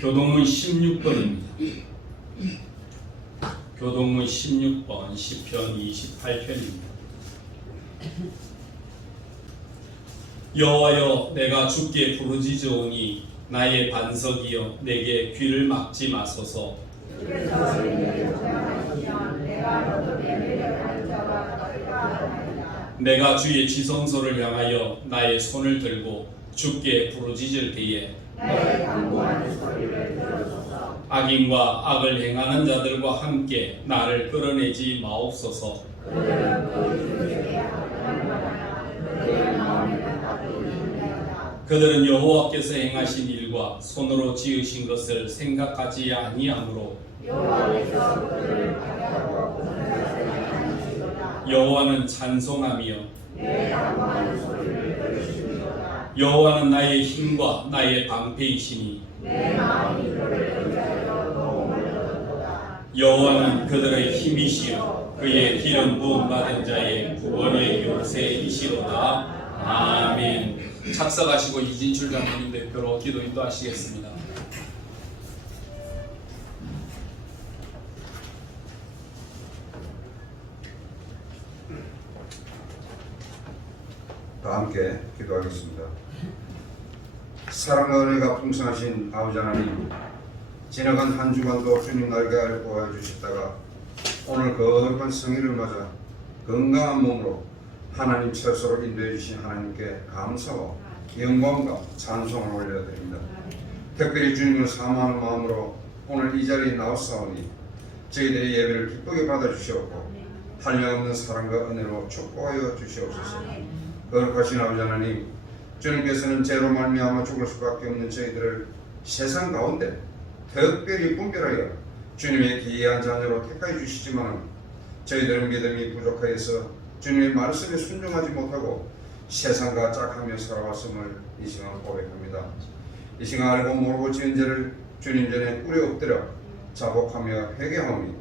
교동문 16번입니다. 교동문 16번 시편 28편입니다. 여호와여, 내가 주께 부르짖으오니 나의 반석이여, 내게 귀를 막지 마소서. 내가 주의 지성소를 향하여 나의 손을 들고 주께 부르짖을 때에 악인과 악을 행하는 자들과 함께 나를 끌어내지 마옵소서. 그들은 여호와께서 행하신 일과 손으로 지으신 것을 생각하지 아니하므로 여호와는 찬송하며 여호와는 나의 힘과 나의 방패이시니 여호와는 그들의 힘이시요 그의 기름 부음 받은 자의 구원의 요새이시로다. 아멘. 작사가시고 이진출 장로님 대표로 기도 인도하시겠습니다. 다 함께 기도하겠습니다. 사랑과 은혜가 풍성하신 아버지 하나님, 지나간 한 주간도 주님 날개 보호해 주셨다가 오늘 거룩한 성일을 맞아 건강한 몸으로 하나님 처소로 인도해 주신 하나님께 감사와 영광과 찬송을 올려드립니다. 특별히 주님을 사모하는 마음으로 오늘 이 자리에 나왔사오니 저희들의 예배를 기쁘게 받아주시옵고 한량없는 사랑과 은혜로 축복하여 주시옵소서. 거룩하신 아버지 하나님, 주님께서는 죄로 말미암아 죽을 수밖에 없는 저희들을 세상 가운데 특별히 분별하여 주님의 귀한 자녀로 택하여 주시지만 저희들은 믿음이 부족하여서 주님의 말씀에 순종하지 못하고 세상과 짝하며 살아왔음을 이 시간 고백합니다. 이 시간 알고 모르고 지은 죄를 주님 전에 뿌려 엎드려 자복하며 회개하오니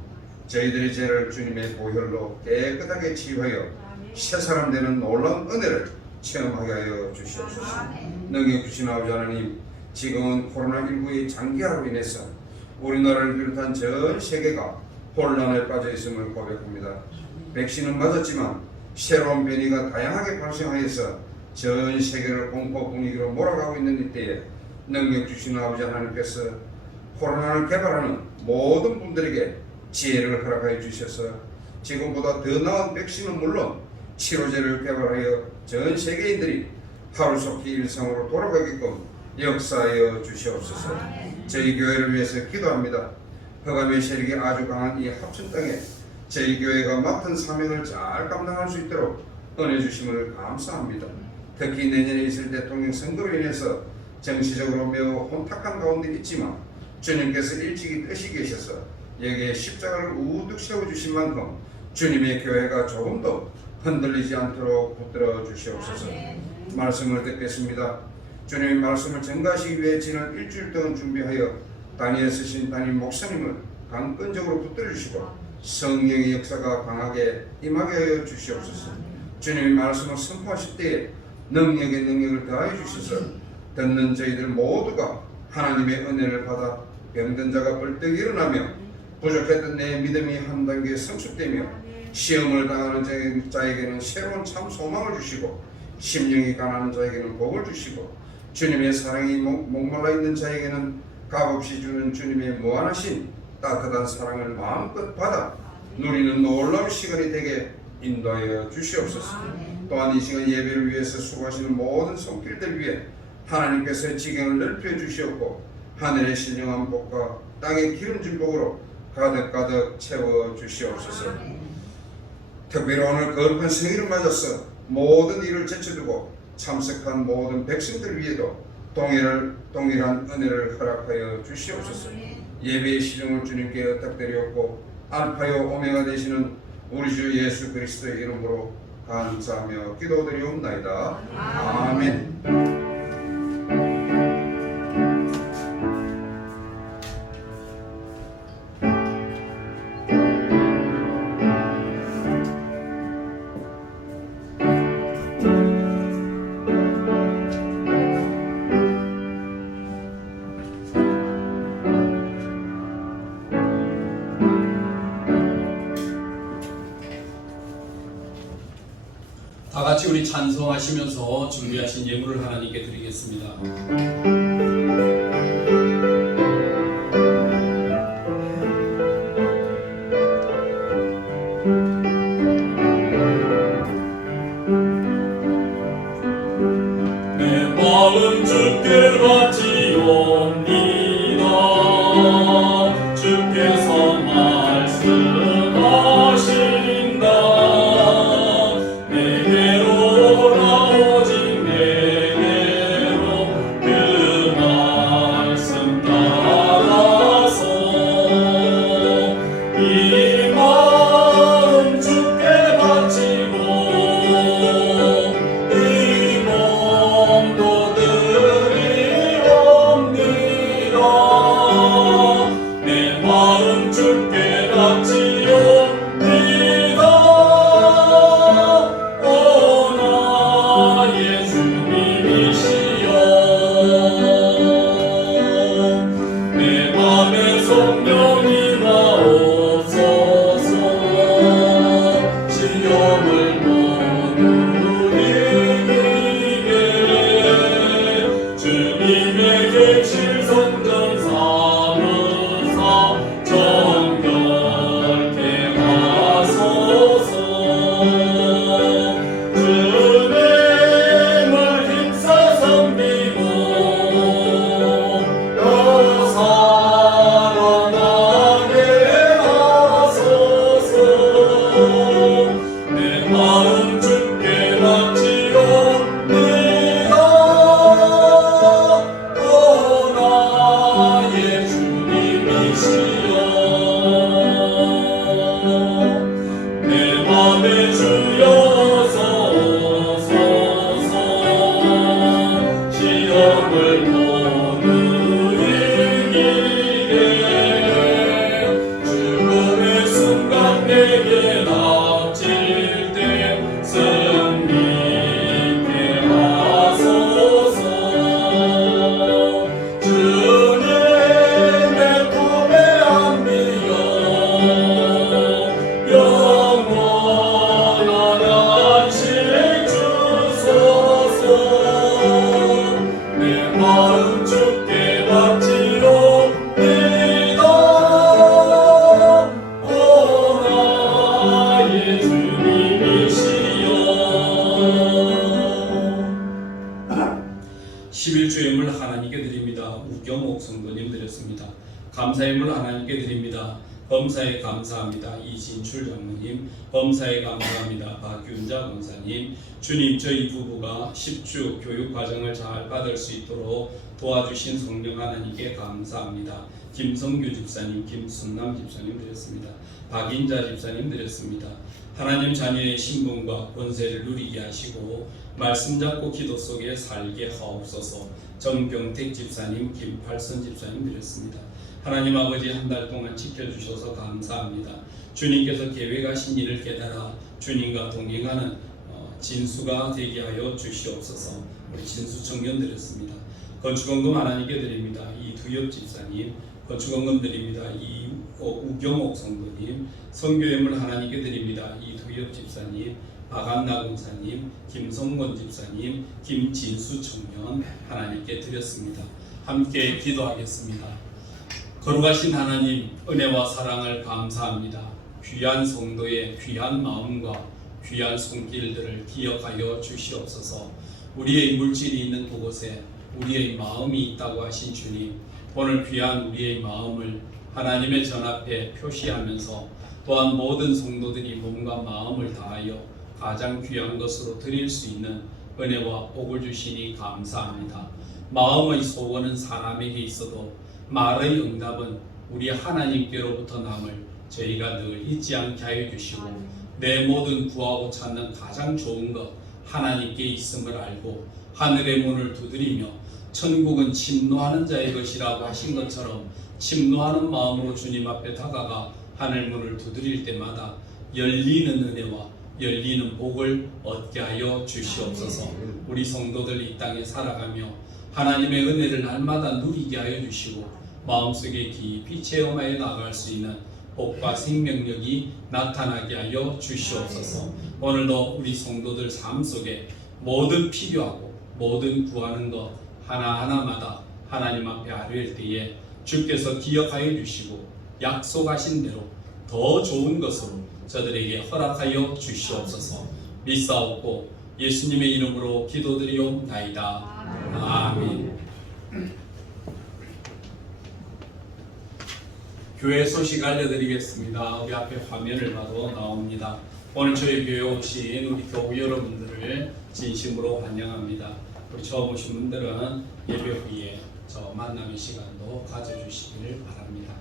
저희들의 죄를 주님의 보혈로 깨끗하게 치유하여 새 사람 되는 놀라운 은혜를 체험하게 하여 주시옵소서. 능력 주신 아버지 하나님, 지금은 코로나19의 장기화로 인해서 우리나라를 비롯한 전 세계가 혼란에 빠져 있음을 고백합니다. 백신은 맞았지만 새로운 변이가 다양하게 발생하여서 전 세계를 공포 분위기로 몰아가고 있는 이때에 능력 주신 아버지 하나님께서 코로나를 개발하는 모든 분들에게 지혜를 허락하여 주셔서 지금보다 더 나은 백신은 물론 치료제를 개발하여 전 세계인들이 하루속히 일상으로 돌아가게끔 역사하여 주시옵소서. 저희 교회를 위해서 기도합니다. 흑암의 세력이 아주 강한 이 합천 땅에 저희 교회가 맡은 사명을 잘 감당할 수 있도록 은혜 주심을 감사합니다. 특히 내년에 있을 대통령 선거로 인해서 정치적으로 매우 혼탁한 가운데 있지만 주님께서 일찍이 뜻이 계셔서 여기에 십자가를 우뚝 세워주신 만큼 주님의 교회가 조금 더 흔들리지 않도록 붙들어 주시옵소서. 말씀을 듣겠습니다. 주님의 말씀을 전가하시기 위해 지난 일주일 동안 준비하여 단위에 쓰신 담임 목사님을 강건적으로 붙들어 주시고 성령의 역사가 강하게 임하게 하여 주시옵소서. 주님의 말씀을 선포하실 때에 능력의 능력을 더하여 주셔서 듣는 저희들 모두가 하나님의 은혜를 받아 병든 자가 벌떡 일어나며 부족했던 내 믿음이 한 단계 성숙되며 시험을 당하는 자에게는 새로운 참 소망을 주시고 심령이 가난한 자에게는 복을 주시고 주님의 사랑이 목말라 있는 자에게는 값없이 주는 주님의 무한하신 따뜻한 사랑을 마음껏 받아 누리는 놀라운 시간이 되게 인도하여 주시옵소서. 또한 이 시간 예배를 위해서 수고하시는 모든 손길들 위해 하나님께서 지경을 넓혀 주시옵고 하늘의 신령한 복과 땅의 기름진 복으로 가득가득 채워 주시옵소서. 특별히 오늘 거룩한 생일을 맞아서 모든 일을 제쳐두고 참석한 모든 백성들 위에도 동일한 은혜를 허락하여 주시옵소서. 예배의 시중을 주님께 의탁드리옵고 알파요 오메가 되시는 우리 주 예수 그리스도의 이름으로 감사하며 기도드리옵나이다. 아멘. 같이 우리 찬송하시면서 준비하신 예물을 하나님께 드리겠습니다. 내 마음 주께 바치옵니다. 주께서 말씀하신다. 내게로 오라 오직 내게로 그 말씀 따라서 이 마음 주께 바치고 이 몸도 드리옵니다. 내 마음 주께 바치옵니다. 오 나의 주님이시여, 내 맘에 성령이 와옵소서. 시험을 모두 이기게 주님의 객실 성전 삼으사 정결케 하소서. 주님을 힘써 섬기고 살아나게 하소서. 내 마음 주께 바치옵니다. 오 나의 주님이시여, 내 맘에 주여서 오소서. 시험을 모두 이기게 죽음의 순간 내게 닥칠 때 승리케 하소서. 주님의 품에 안기어 영원한 안식 주소서. 내 마음 주께 바치옵니다. 오 나의 주님이시여. 11주 예물 하나님께 드립니다. 우경옥 성도님 드렸습니다. 감사 예물 하나님께 드립니다. 범사에 감사합니다. 이진출 장로님, 범사에 감사합니다. 박윤자 권사님, 주님 저희 부부가 10주 교육 과정을 잘 받을 수 있도록 도와주신 성령 하나님께 감사합니다. 김성규 집사님, 김순남 집사님 드렸습니다. 박인자 집사님 드렸습니다. 하나님 자녀의 신분과 권세를 누리게 하시고 말씀 잡고 기도 속에 살게 하옵소서. 정경택 집사님, 김팔선 집사님 드렸습니다. 하나님 아버지 한 달 동안 지켜주셔서 감사합니다. 주님께서 계획하신 일을 깨달아 주님과 동행하는 진수가 되게 하여 주시옵소서. 우리 진수 청년 드렸습니다. 건축원금 하나님께 드립니다. 이두엽 집사님, 건축원금 드립니다. 우경옥 성도님, 선교예물 하나님께 드립니다. 이두엽 집사님, 박한나 권사님, 김성권 집사님, 김진수 청년 하나님께 드렸습니다. 함께 기도하겠습니다. 거룩하신 하나님, 은혜와 사랑을 감사합니다. 귀한 성도의 귀한 마음과 귀한 손길들을 기억하여 주시옵소서. 우리의 물질이 있는 그곳에 우리의 마음이 있다고 하신 주님, 오늘 귀한 우리의 마음을 하나님의 전 앞에 표시하면서 또한 모든 성도들이 몸과 마음을 다하여 가장 귀한 것으로 드릴 수 있는 은혜와 복을 주시니 감사합니다. 마음의 소원은 사람에게 있어도 말의 응답은 우리 하나님께로부터 남을 저희가 늘 잊지 않게 하여 주시고 내 모든 구하고 찾는 가장 좋은 것 하나님께 있음을 알고 하늘의 문을 두드리며 천국은 침노하는 자의 것이라고 하신 것처럼 침노하는 마음으로 주님 앞에 다가가 하늘 문을 두드릴 때마다 열리는 은혜와 열리는 복을 얻게 하여 주시옵소서. 우리 성도들 이 땅에 살아가며 하나님의 은혜를 날마다 누리게 하여 주시고 마음속에 깊이 체험하여 나갈 수 있는 복과 생명력이 나타나게 하여 주시옵소서. 오늘도 우리 성도들 삶 속에 모든 필요하고 모든 구하는 것 하나하나마다 하나님 앞에 아뢰일 때에 주께서 기억하여 주시고 약속하신 대로 더 좋은 것으로 저들에게 허락하여 주시옵소서. 믿사옵고 예수님의 이름으로 기도드리옵나이다. 아멘. 교회 소식 알려드리겠습니다. 우리 앞에 화면을 봐도 나옵니다. 오늘 저희 교회에 오신 우리 교우 여러분들을 진심으로 환영합니다. 우리 처음 오신 분들은 예배 후에 저 만남의 시간도 가져주시기를 바랍니다.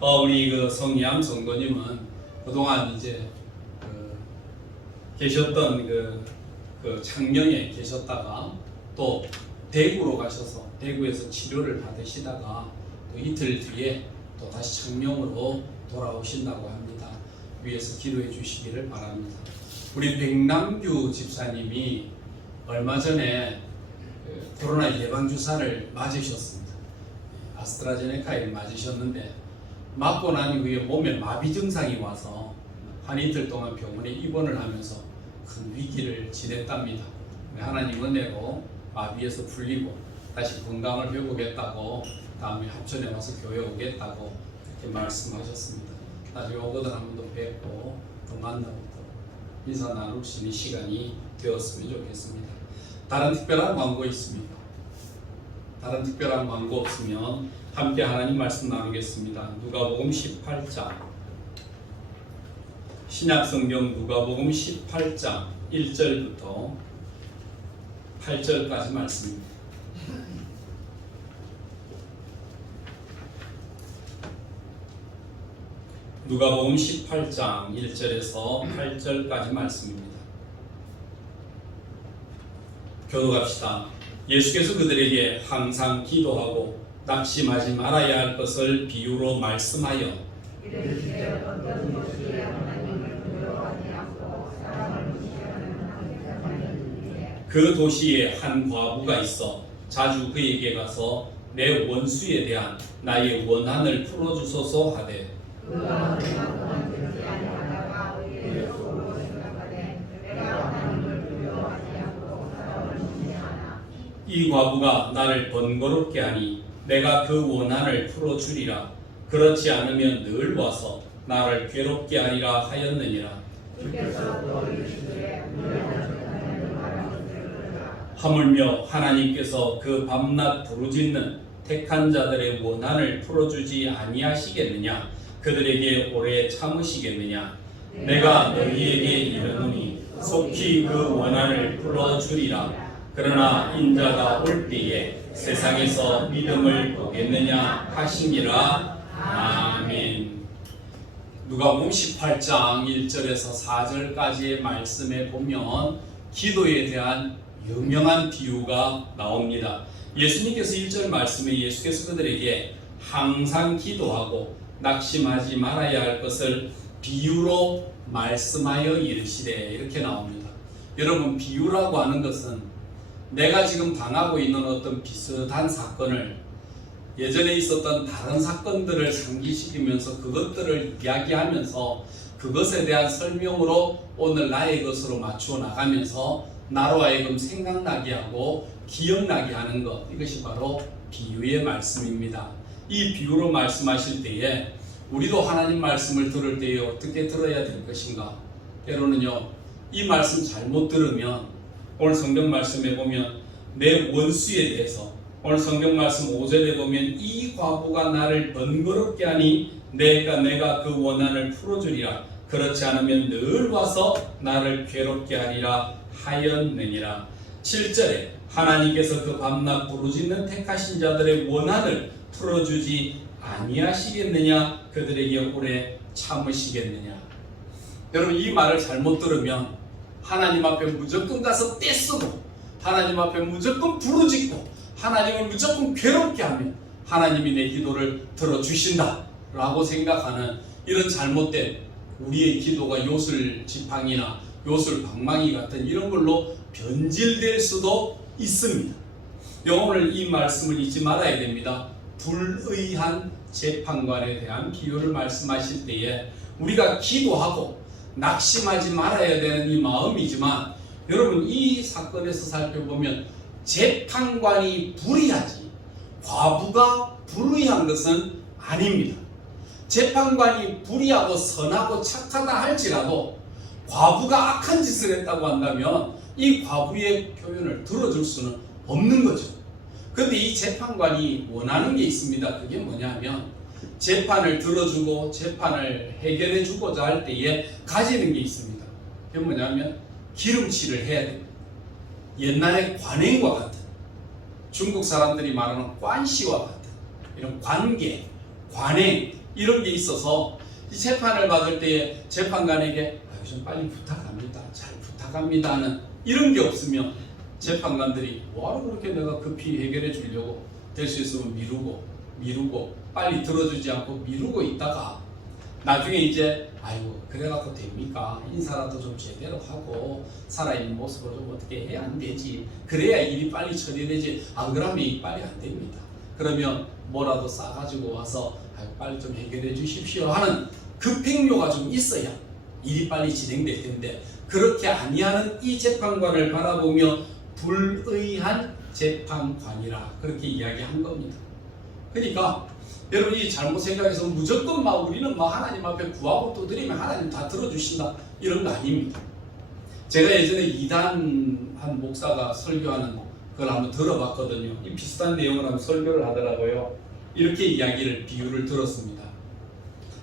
우리 그 성양 성도님은 그동안 이제 계셨던 그 창녕에 계셨다가 또 대구로 가셔서 대구에서 치료를 받으시다가 또 이틀 뒤에 또 다시 창녕으로 돌아오신다고 합니다. 위에서 기도해 주시기를 바랍니다. 우리 백남규 집사님이 얼마 전에 코로나 예방주사를 맞으셨습니다. 아스트라제네카에 맞으셨는데 맞고 난 이후에 몸에 마비 증상이 와서 한 이틀 동안 병원에 입원을 하면서 큰 위기를 지냈답니다. 하나님 은혜로 마비에서 풀리고 다시 건강을 회복했다고 다음에 합천에 와서 교회 오겠다고 이렇게 말씀하셨습니다. 나중에 오거든 한 번 더 뵙고 또 만나고 또 인사 나눌 수 있는 시간이 되었으면 좋겠습니다. 다른 특별한 광고 있습니까? 다른 특별한 광고 없으면 함께 하나님 말씀 나누겠습니다. 누가복음 18장 신약성경 누가복음 18장 1절부터 8절까지 말씀입니다. 누가복음 18장 1절에서 8절까지 말씀입니다. 교독합시다. 예수께서 그들에게 항상 기도하고 낙심하지 말아야 할 것을 비유로 말씀하여 그 도시에 한 과부가 있어 자주 그에게 가서 내 원수에 대한 나의 원한을 풀어주소서 하되 이 과부가 나를 번거롭게 하니 내가 그 원한을 풀어주리라. 그렇지 않으면 늘 와서 나를 괴롭게 하리라 하였느니라. 하물며 하나님께서 그 밤낮 부르짖는 택한 자들의 원한을 풀어주지 아니하시겠느냐? 그들에게 오래 참으시겠느냐? 내가 너희에게 이르노니 속히 그 원한을 풀어주리라. 그러나 인자가 올 때에 세상에서 믿음을 보겠느냐 하시니라. 아멘. 누가복음 18장 1절에서 4절까지의 말씀에 보면 기도에 대한 유명한 비유가 나옵니다. 예수님께서 1절 말씀에 예수께서 그들에게 항상 기도하고 낙심하지 말아야 할 것을 비유로 말씀하여 이르시되 이렇게 나옵니다. 여러분, 비유라고 하는 것은 내가 지금 당하고 있는 어떤 비슷한 사건을 예전에 있었던 다른 사건들을 상기시키면서 그것들을 이야기하면서 그것에 대한 설명으로 오늘 나의 것으로 맞추어 나가면서 나로 하여금 생각나게 하고 기억나게 하는 것, 이것이 바로 비유의 말씀입니다. 이 비유로 말씀하실 때에 우리도 하나님 말씀을 들을 때에 어떻게 들어야 될 것인가? 때로는요, 이 말씀 잘못 들으면 오늘 성경 말씀에 보면 내 원수에 대해서 오늘 성경 말씀 5절에 보면 이 과부가 나를 번거롭게 하니 내가 그 원한을 풀어주리라. 그렇지 않으면 늘 와서 나를 괴롭게 하리라 하였느니라. 7절에 하나님께서 그 밤낮 부르짖는 택하신 자들의 원한을 풀어주지 아니하시겠느냐? 그들에게 오래 참으시겠느냐? 여러분, 이 말을 잘못 들으면 하나님 앞에 무조건 가서 떼쓰고 하나님 앞에 무조건 부르짖고 하나님을 무조건 괴롭게 하면 하나님이 내 기도를 들어주신다 라고 생각하는 이런 잘못된 우리의 기도가 요술지팡이나 요술방망이 같은 이런 걸로 변질될 수도 있습니다. 오늘 이 말씀을 잊지 말아야 됩니다. 불의한 재판관에 대한 비유를 말씀하실 때에 우리가 기도하고 낙심하지 말아야 되는 이 마음이지만, 여러분 이 사건에서 살펴보면 재판관이 불의하지 과부가 불의한 것은 아닙니다. 재판관이 불의하고 선하고 착하다 할지라도 과부가 악한 짓을 했다고 한다면 이 과부의 표현을 들어줄 수는 없는 거죠. 그런데 이 재판관이 원하는 게 있습니다. 그게 뭐냐면 재판을 들어주고 재판을 해결해 주고자 할 때에 가지는 게 있습니다. 그게 뭐냐면 기름칠을 해야 됩니다. 옛날에 관행과 같은, 중국 사람들이 말하는 관시와 같은 이런 관계, 관행 이런 게 있어서 이 재판을 받을 때에 재판관에게 좀 빨리 부탁합니다, 잘 부탁합니다 하는 이런 게 없으면 재판관들이 뭐하러 그렇게 내가 급히 해결해 주려고 될 수 있으면 미루고 빨리 들어주지 않고 미루고 있다가 나중에 이제 아이고 그래갖고 됩니까? 인사라도 좀 제대로 하고 살아있는 모습을 좀 어떻게 해야 안 되지? 그래야 일이 빨리 처리되지. 안 그러면 일이 빨리 안 됩니다. 그러면 뭐라도 싸가지고 와서 아이고 빨리 좀 해결해 주십시오 하는 급행료가 좀 있어야 일이 빨리 진행될 텐데, 그렇게 아니하는 이 재판관을 바라보며 불의한 재판관이라 그렇게 이야기한 겁니다. 그러니까 여러분이 잘못 생각해서 무조건 막 우리는 막 하나님 앞에 구하고 또 드리면 하나님 다 들어주신다 이런 거 아닙니다. 제가 예전에 이단 한 목사가 설교하는 그걸 한번 들어봤거든요. 이 비슷한 내용을 한번 설교를 하더라고요. 이렇게 이야기를 비유를 들었습니다.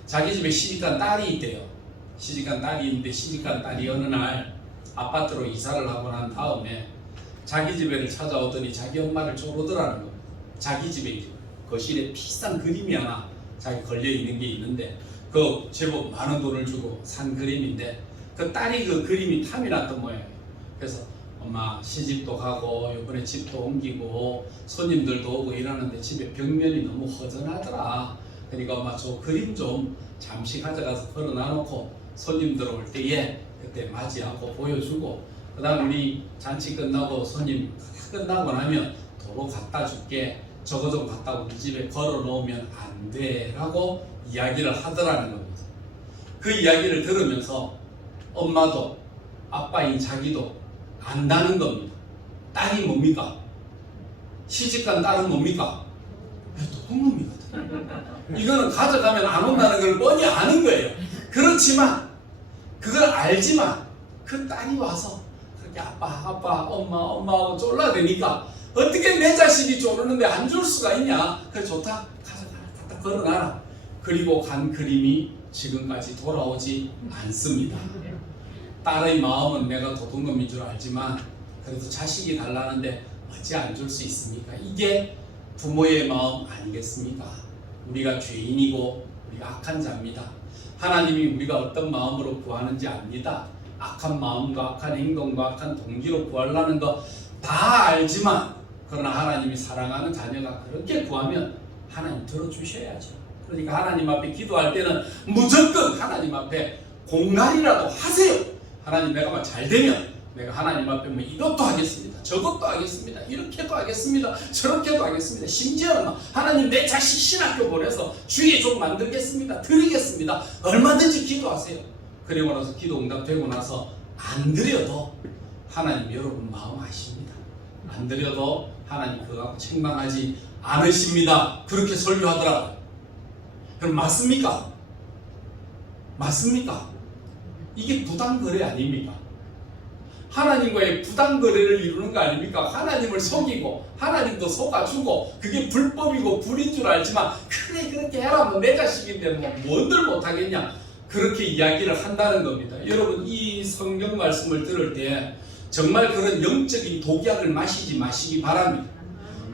자기 집에 시집간 딸이 있대요. 시집간 딸이 있는데 시집간 딸이 어느 날 아파트로 이사를 하고 난 다음에 자기 집에를 찾아오더니 자기 엄마를 쪼르더라는 겁니다. 자기 집에 거실에 비싼 그림이 하나 자기 걸려 있는 게 있는데 그 제법 많은 돈을 주고 산 그림인데 그 딸이 그 그림이 탐이 났던 모양이에요. 그래서 엄마 시집도 가고 이번에 집도 옮기고 손님들도 오고 이러는데 집에 벽면이 너무 허전하더라. 그러니까 엄마 저 그림 좀 잠시 가져가서 걸어놔놓고 손님들 올 때에 그때 맞이하고 보여주고, 그 다음 우리 잔치 끝나고 손님 끝나고 나면 도로 갖다 줄게, 저거 좀 갖다 우리 집에 걸어 놓으면 안 돼 라고 이야기를 하더라는 겁니다. 그 이야기를 들으면서 엄마도 아빠인 자기도 안다는 겁니다. 딸이 뭡니까? 시집간 딸은 뭡니까? 도둑놈이거든. 이거는 가져가면 안 온다는 걸 뻔히 아는 거예요. 그렇지만 그걸 알지만 그 딸이 와서 그렇게 아빠 엄마하고 쫄라대니까 어떻게 내 자식이 쪼르는데 안 줄 수가 있냐. 그래 좋다, 가져가, 갖다 걸어놔라. 그리고 간 그림이 지금까지 돌아오지 않습니다. 딸의 마음은 내가 도둑놈인 줄 알지만 그래도 자식이 달라는데 어찌 안 줄 수 있습니까? 이게 부모의 마음 아니겠습니까? 우리가 죄인이고 우리가 악한 자입니다. 하나님이 우리가 어떤 마음으로 구하는지 압니다. 악한 마음과 악한 행동과 악한 동기로 구하려는 거 다 알지만, 그러나 하나님이 사랑하는 자녀가 그렇게 구하면 하나님 들어주셔야죠. 그러니까 하나님 앞에 기도할 때는 무조건 하나님 앞에 공갈이라도 하세요. 하나님 내가 잘 되면 내가 하나님 앞에 뭐 이것도 하겠습니다, 저것도 하겠습니다, 이렇게도 하겠습니다, 저렇게도 하겠습니다. 심지어는 하나님 내 자식 신학교 보내서 주의 종 만들겠습니다, 드리겠습니다. 얼마든지 기도하세요. 그리고 나서 기도 응답되고 나서 안 드려도 하나님 여러분 마음 아십니다. 안 드려도 하나님 그거 갖고 책망하지 않으십니다. 그렇게 설교하더라고요. 그럼 맞습니까? 맞습니까? 이게 부당거래 아닙니까? 하나님과의 부당거래를 이루는 거 아닙니까? 하나님을 속이고 하나님도 속아주고 그게 불법이고 불인 줄 알지만 그래 그렇게 해라, 뭐 내 자식인데 뭐 뭔들 못하겠냐, 그렇게 이야기를 한다는 겁니다. 여러분 이 성경 말씀을 들을 때 정말 그런 영적인 독약을 마시기 바랍니다.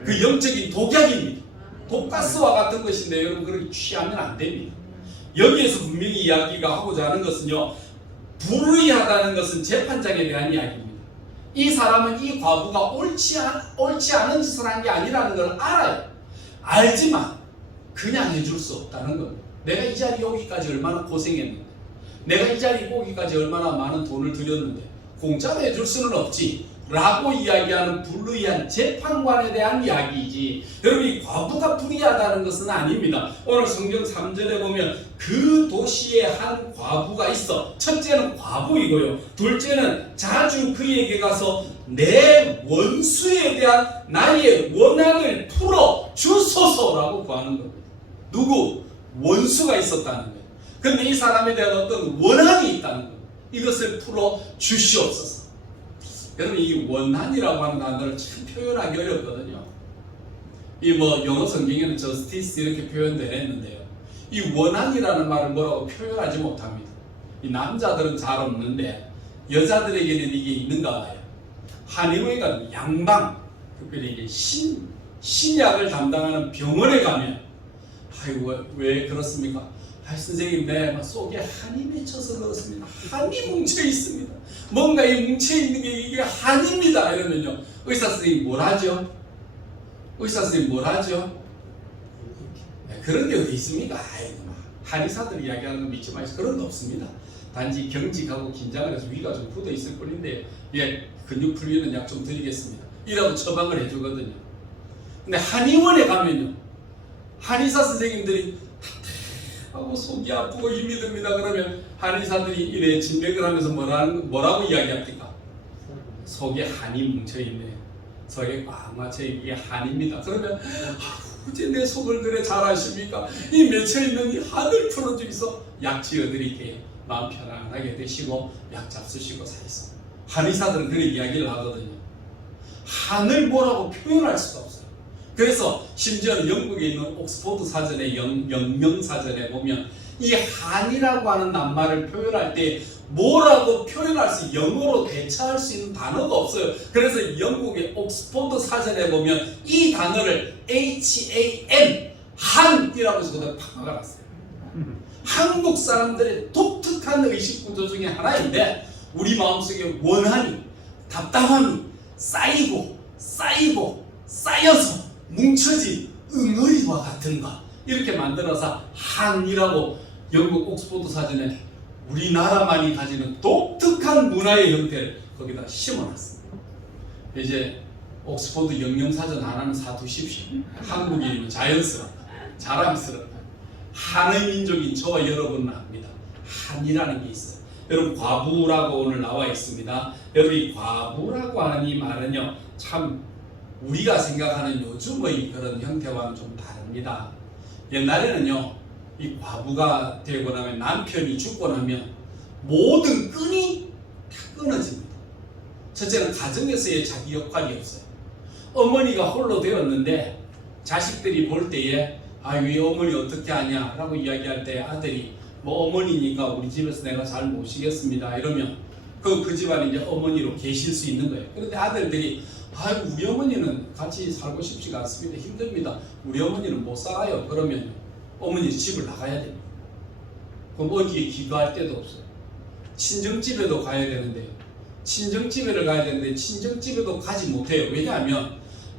그 영적인 독약입니다. 독가스와 같은 것인데 여러분 그렇게 취하면 안 됩니다. 여기에서 분명히 이야기가 하고자 하는 것은요, 불의하다는 것은 재판장에 대한 이야기입니다. 이 사람은 이 과부가 옳지 않은 짓을 한 게 아니라는 걸 알아요. 알지만 그냥 해줄 수 없다는 겁니다. 내가 이 자리에 오기까지 얼마나 고생했는데, 내가 이 자리에 오기까지 얼마나 많은 돈을 들였는데 공짜로 해줄 수는 없지. 라고 이야기하는 불의한 재판관에 대한 이야기이지, 여러분 이 과부가 불의하다는 것은 아닙니다. 오늘 성경 3절에 보면 그 도시에 한 과부가 있어. 첫째는 과부이고요, 둘째는 자주 그에게 가서 내 원수에 대한 나의 원한을 풀어 주소서라고 구하는 겁니다. 누구? 원수가 있었다는 거예요. 근데 이 사람에 대한 어떤 원한이 있다는 거예요. 이것을 풀어 주시옵소서. 여러분 이 원한이라고 하는 단어를 참 표현하기 어렵거든요. 이 뭐 영어 성경에는 justice 이렇게 표현되었는데요, 이 원한이라는 말을 뭐라고 표현하지 못합니다. 이 남자들은 잘 없는데 여자들에게는 이게 있는가 봐요. 한의회가 양방, 특별히 이제 신약을 담당하는 병원에 가면, 아이고 왜 그렇습니까? 선생님 내 속에 한이 맺혀서 그렇습니다. 한이 뭉쳐 있습니다. 뭔가 이 뭉쳐 있는 게 이게 한입니다. 이러면요, 의사 선생님 뭘 하죠? 의사 선생님 뭘 하죠? 그런 게 어디 있습니까? 아이고 한의사들 이야기하는 거 믿지 마시고 그런 거 없습니다. 단지 경직하고 긴장을 해서 위가 좀 굳어 있을 뿐인데, 예, 근육 풀리는 약 좀 드리겠습니다 이라고 처방을 해주거든요. 근데 한의원에 가면요, 한의사 선생님들이 하고 속이 아프고 힘이 듭니다. 그러면 한의사들이 이래 진맥을 하면서 뭐라고 이야기합니까? 속에 한이 뭉쳐있네, 속에 꽉 맞춰 이게 한입니다. 그러면 어째 내 속을 그래 잘 아십니까? 이 맺혀있는 이 한을 풀어주기서 약 지어드릴게요. 마음 편안하게 되시고 약 잡수시고 사이소. 한의사들은 그런 이야기를 하거든요. 한을 뭐라고 표현할 수가 없어요. 그래서 심지어는 영국에 있는 옥스포드 사전의 영명사전에 보면 이 한이라고 하는 낱말을 표현할 때 뭐라고 표현할 수, 영어로 대체할 수 있는 단어가 없어요. 그래서 영국의 옥스포드 사전에 보면 이 단어를 HAN, 한이라고 해서 그대로 팍 막아놨어요. 한국 사람들의 독특한 의식구조 중에 하나인데, 우리 마음속에 원한이, 답답함이 쌓이고 쌓여서 뭉쳐진 응어리와 같은 것, 이렇게 만들어서 한이라고 영국 옥스포드 사전에 우리나라만이 가지는 독특한 문화의 형태를 거기다 심어놨습니다. 이제 옥스포드 영영사전 하나는 사두십시오. 한국인이면 자연스럽다, 자랑스럽다. 한의 민족인 저와 여러분은 압니다. 한이라는 게 있어요. 여러분 과부라고 오늘 나와 있습니다. 여러분 이 과부라고 하는 이 말은요, 참 우리가 생각하는 요즘의 그런 형태와는 좀 다릅니다. 옛날에는요, 이 과부가 되고 나면, 남편이 죽고 나면 모든 끈이 다 끊어집니다. 첫째는 가정에서의 자기 역할이 없어요. 어머니가 홀로 되었는데 자식들이 볼 때에 이 어머니 어떻게 하냐 라고 이야기할 때 아들이 뭐 어머니니까 우리 집에서 내가 잘 모시겠습니다 이러면 그 집안에 이제 어머니로 계실 수 있는 거예요. 그런데 아들들이 우리 어머니는 같이 살고 싶지가 않습니다. 힘듭니다. 우리 어머니는 못 살아요. 그러면 어머니 집을 나가야 됩니다. 그럼 어디에 기도할 데도 없어요. 친정집에도 가야 되는데요. 친정집에를 가야 되는데 친정집에도 가지 못해요. 왜냐하면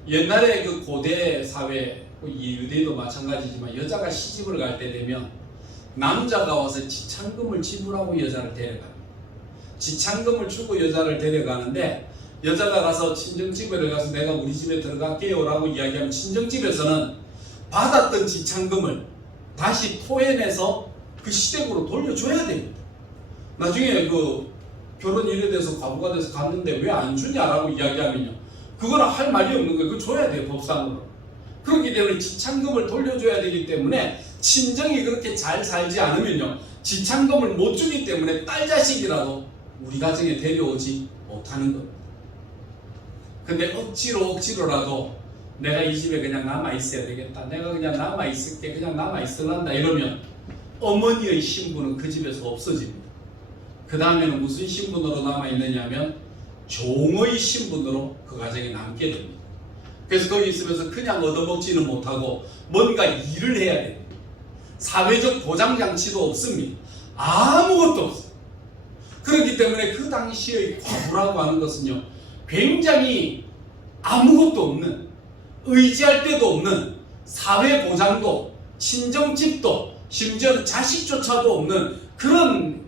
옛날에 그 고대 사회, 이 유대도 마찬가지지만 여자가 시집을 갈 때 되면 남자가 와서 지참금을 지불하고 여자를 데려가요. 지참금을 주고 여자를 데려가는데, 여자가 가서 친정집에 가서 내가 우리 집에 들어갈게요 라고 이야기하면 친정집에서는 받았던 지참금을 다시 토해내서 그 시댁으로 돌려줘야 됩니다. 나중에 그 결혼 이래 돼서 과부가 돼서 갔는데 왜 안 주냐라고 이야기하면요, 그거는 할 말이 없는 거예요. 그거 줘야 돼요, 법상으로. 그렇기 때문에 지참금을 돌려줘야 되기 때문에 친정이 그렇게 잘 살지 않으면요, 지참금을 못 주기 때문에 딸 자식이라도 우리 가정에 데려오지 못하는 겁니다. 근데 억지로라도 내가 이 집에 그냥 남아있어야 되겠다, 내가 그냥 남아있을게, 그냥 남아있을란다 이러면 어머니의 신분은 그 집에서 없어집니다. 그 다음에는 무슨 신분으로 남아있느냐면 종의 신분으로 그 가정에 남게 됩니다. 그래서 거기 있으면서 그냥 얻어먹지는 못하고 뭔가 일을 해야 됩니다. 사회적 보장장치도 없습니다. 아무것도 없어요. 그렇기 때문에 그 당시의 과부라고 하는 것은요, 굉장히 아무것도 없는, 의지할 데도 없는, 사회 보장도, 친정집도, 심지어는 자식조차도 없는 그런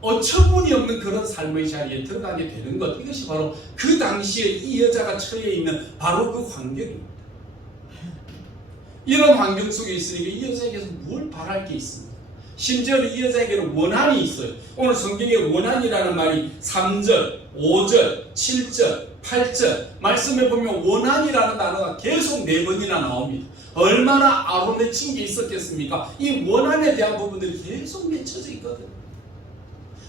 어처구니 없는 그런 삶의 자리에 들어가게 되는 것, 이것이 바로 그 당시에 이 여자가 처해 있는 바로 그 환경입니다. 이런 환경 속에 있으니까 이 여자에게서 뭘 바랄 게 있습니까? 심지어 이 여자에게는 원한이 있어요. 오늘 성경에 원한이라는 말이 3절, 5절, 7절, 8절 말씀에 보면 원한이라는 단어가 계속 4번이나 나옵니다. 얼마나 아로맺힌 게 있었겠습니까? 이 원한에 대한 부분들이 계속 맺혀져 있거든요.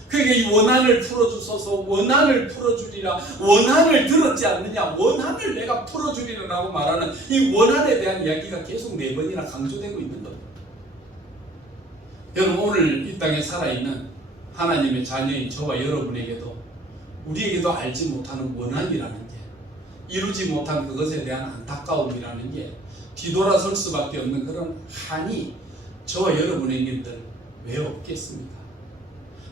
그러니까 이 원한을 풀어주소서, 원한을 풀어주리라, 원한을 들었지 않느냐, 원한을 내가 풀어주리라라고 말하는 이 원한에 대한 이야기가 계속 4번이나 강조되고 있는 겁니다. 여러분, 오늘 이 땅에 살아있는 하나님의 자녀인 저와 여러분에게도, 우리에게도 알지 못하는 원한이라는 게, 이루지 못한 그것에 대한 안타까움이라는 게 뒤돌아설 수밖에 없는 그런 한이 저와 여러분에게들 왜 없겠습니까?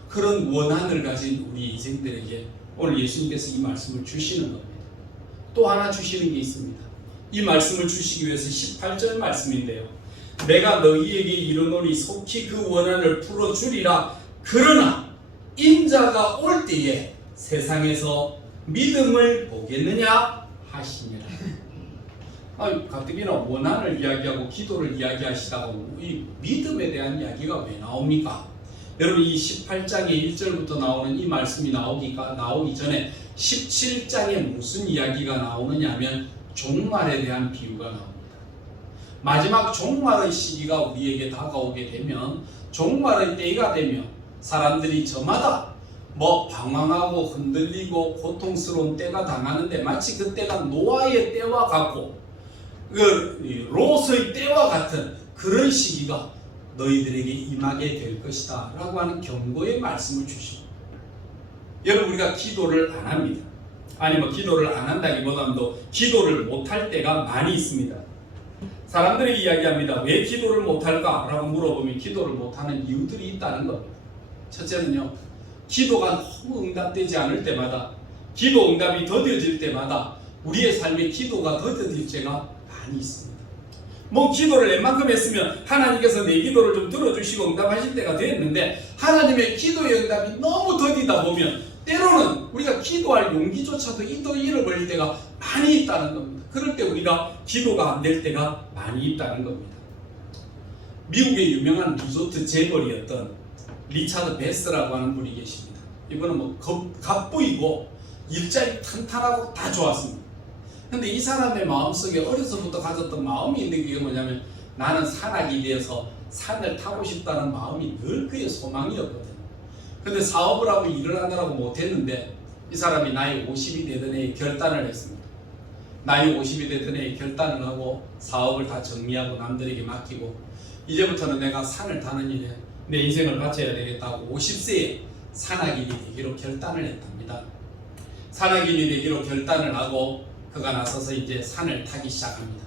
그런 원한을 가진 우리 인생들에게 오늘 예수님께서 이 말씀을 주시는 겁니다. 또 하나 주시는 게 있습니다. 이 말씀을 주시기 위해서 18절 말씀인데요. 내가 너희에게 이르노니 속히 그 원한을 풀어주리라. 그러나 인자가 올 때에 세상에서 믿음을 보겠느냐 하시니라. 가뜩이나 원한을 이야기하고 기도를 이야기하시다고 이 믿음에 대한 이야기가 왜 나옵니까? 여러분, 이 18장의 1절부터 나오는 이 말씀이 나오기 전에 17장에 무슨 이야기가 나오느냐 하면 종말에 대한 비유가 나옵니다. 마지막 종말의 시기가 우리에게 다가오게 되면, 종말의 때가 되면 사람들이 저마다 방황하고 흔들리고 고통스러운 때가 당하는데, 마치 그 때가 노아의 때와 같고 롯의 때와 같은 그런 시기가 너희들에게 임하게 될 것이다 라고 하는 경고의 말씀을 주십니다. 여러분, 우리가 기도를 안 합니다. 아니 기도를 안 한다기보다도 기도를 못할 때가 많이 있습니다. 사람들이 이야기합니다. 왜 기도를 못할까? 라고 물어보면 기도를 못하는 이유들이 있다는 겁니다. 첫째는요, 기도가 너무 응답되지 않을 때마다, 기도 응답이 더뎌질 때마다 우리의 삶에 기도가 더뎌질 때가 많이 있습니다. 기도를 웬만큼 했으면 하나님께서 내 기도를 좀 들어주시고 응답하실 때가 됐는데, 하나님의 기도의 응답이 너무 더디다 보면 때로는 우리가 기도할 용기조차도 잃어버릴 때가 많이 있다는 겁니다. 그럴 때 우리가 기도가 안 될 때가 많이 있다는 겁니다. 미국의 유명한 리조트 재벌이었던 리차드 베스라고 하는 분이 계십니다. 이분은 갑부이고 일자리 탄탄하고 다 좋았습니다. 근데 이 사람의 마음속에 어려서부터 가졌던 마음이 있는 게 뭐냐면, 나는 산악이 되어서 산을 타고 싶다는 마음이 늘 그의 소망이었거든요. 근데 사업을 하고 일을 하느라고 못했는데, 이 사람이 나이 50이 되던 해에 결단을 했습니다. 나이 50이 되던 해에 결단을 하고 사업을 다 정리하고 남들에게 맡기고, 이제부터는 내가 산을 타는 일에 내 인생을 바쳐야 되겠다고 50세에 산악인이 되기로 결단을 했답니다. 산악인이 되기로 결단을 하고 그가 나서서 이제 산을 타기 시작합니다.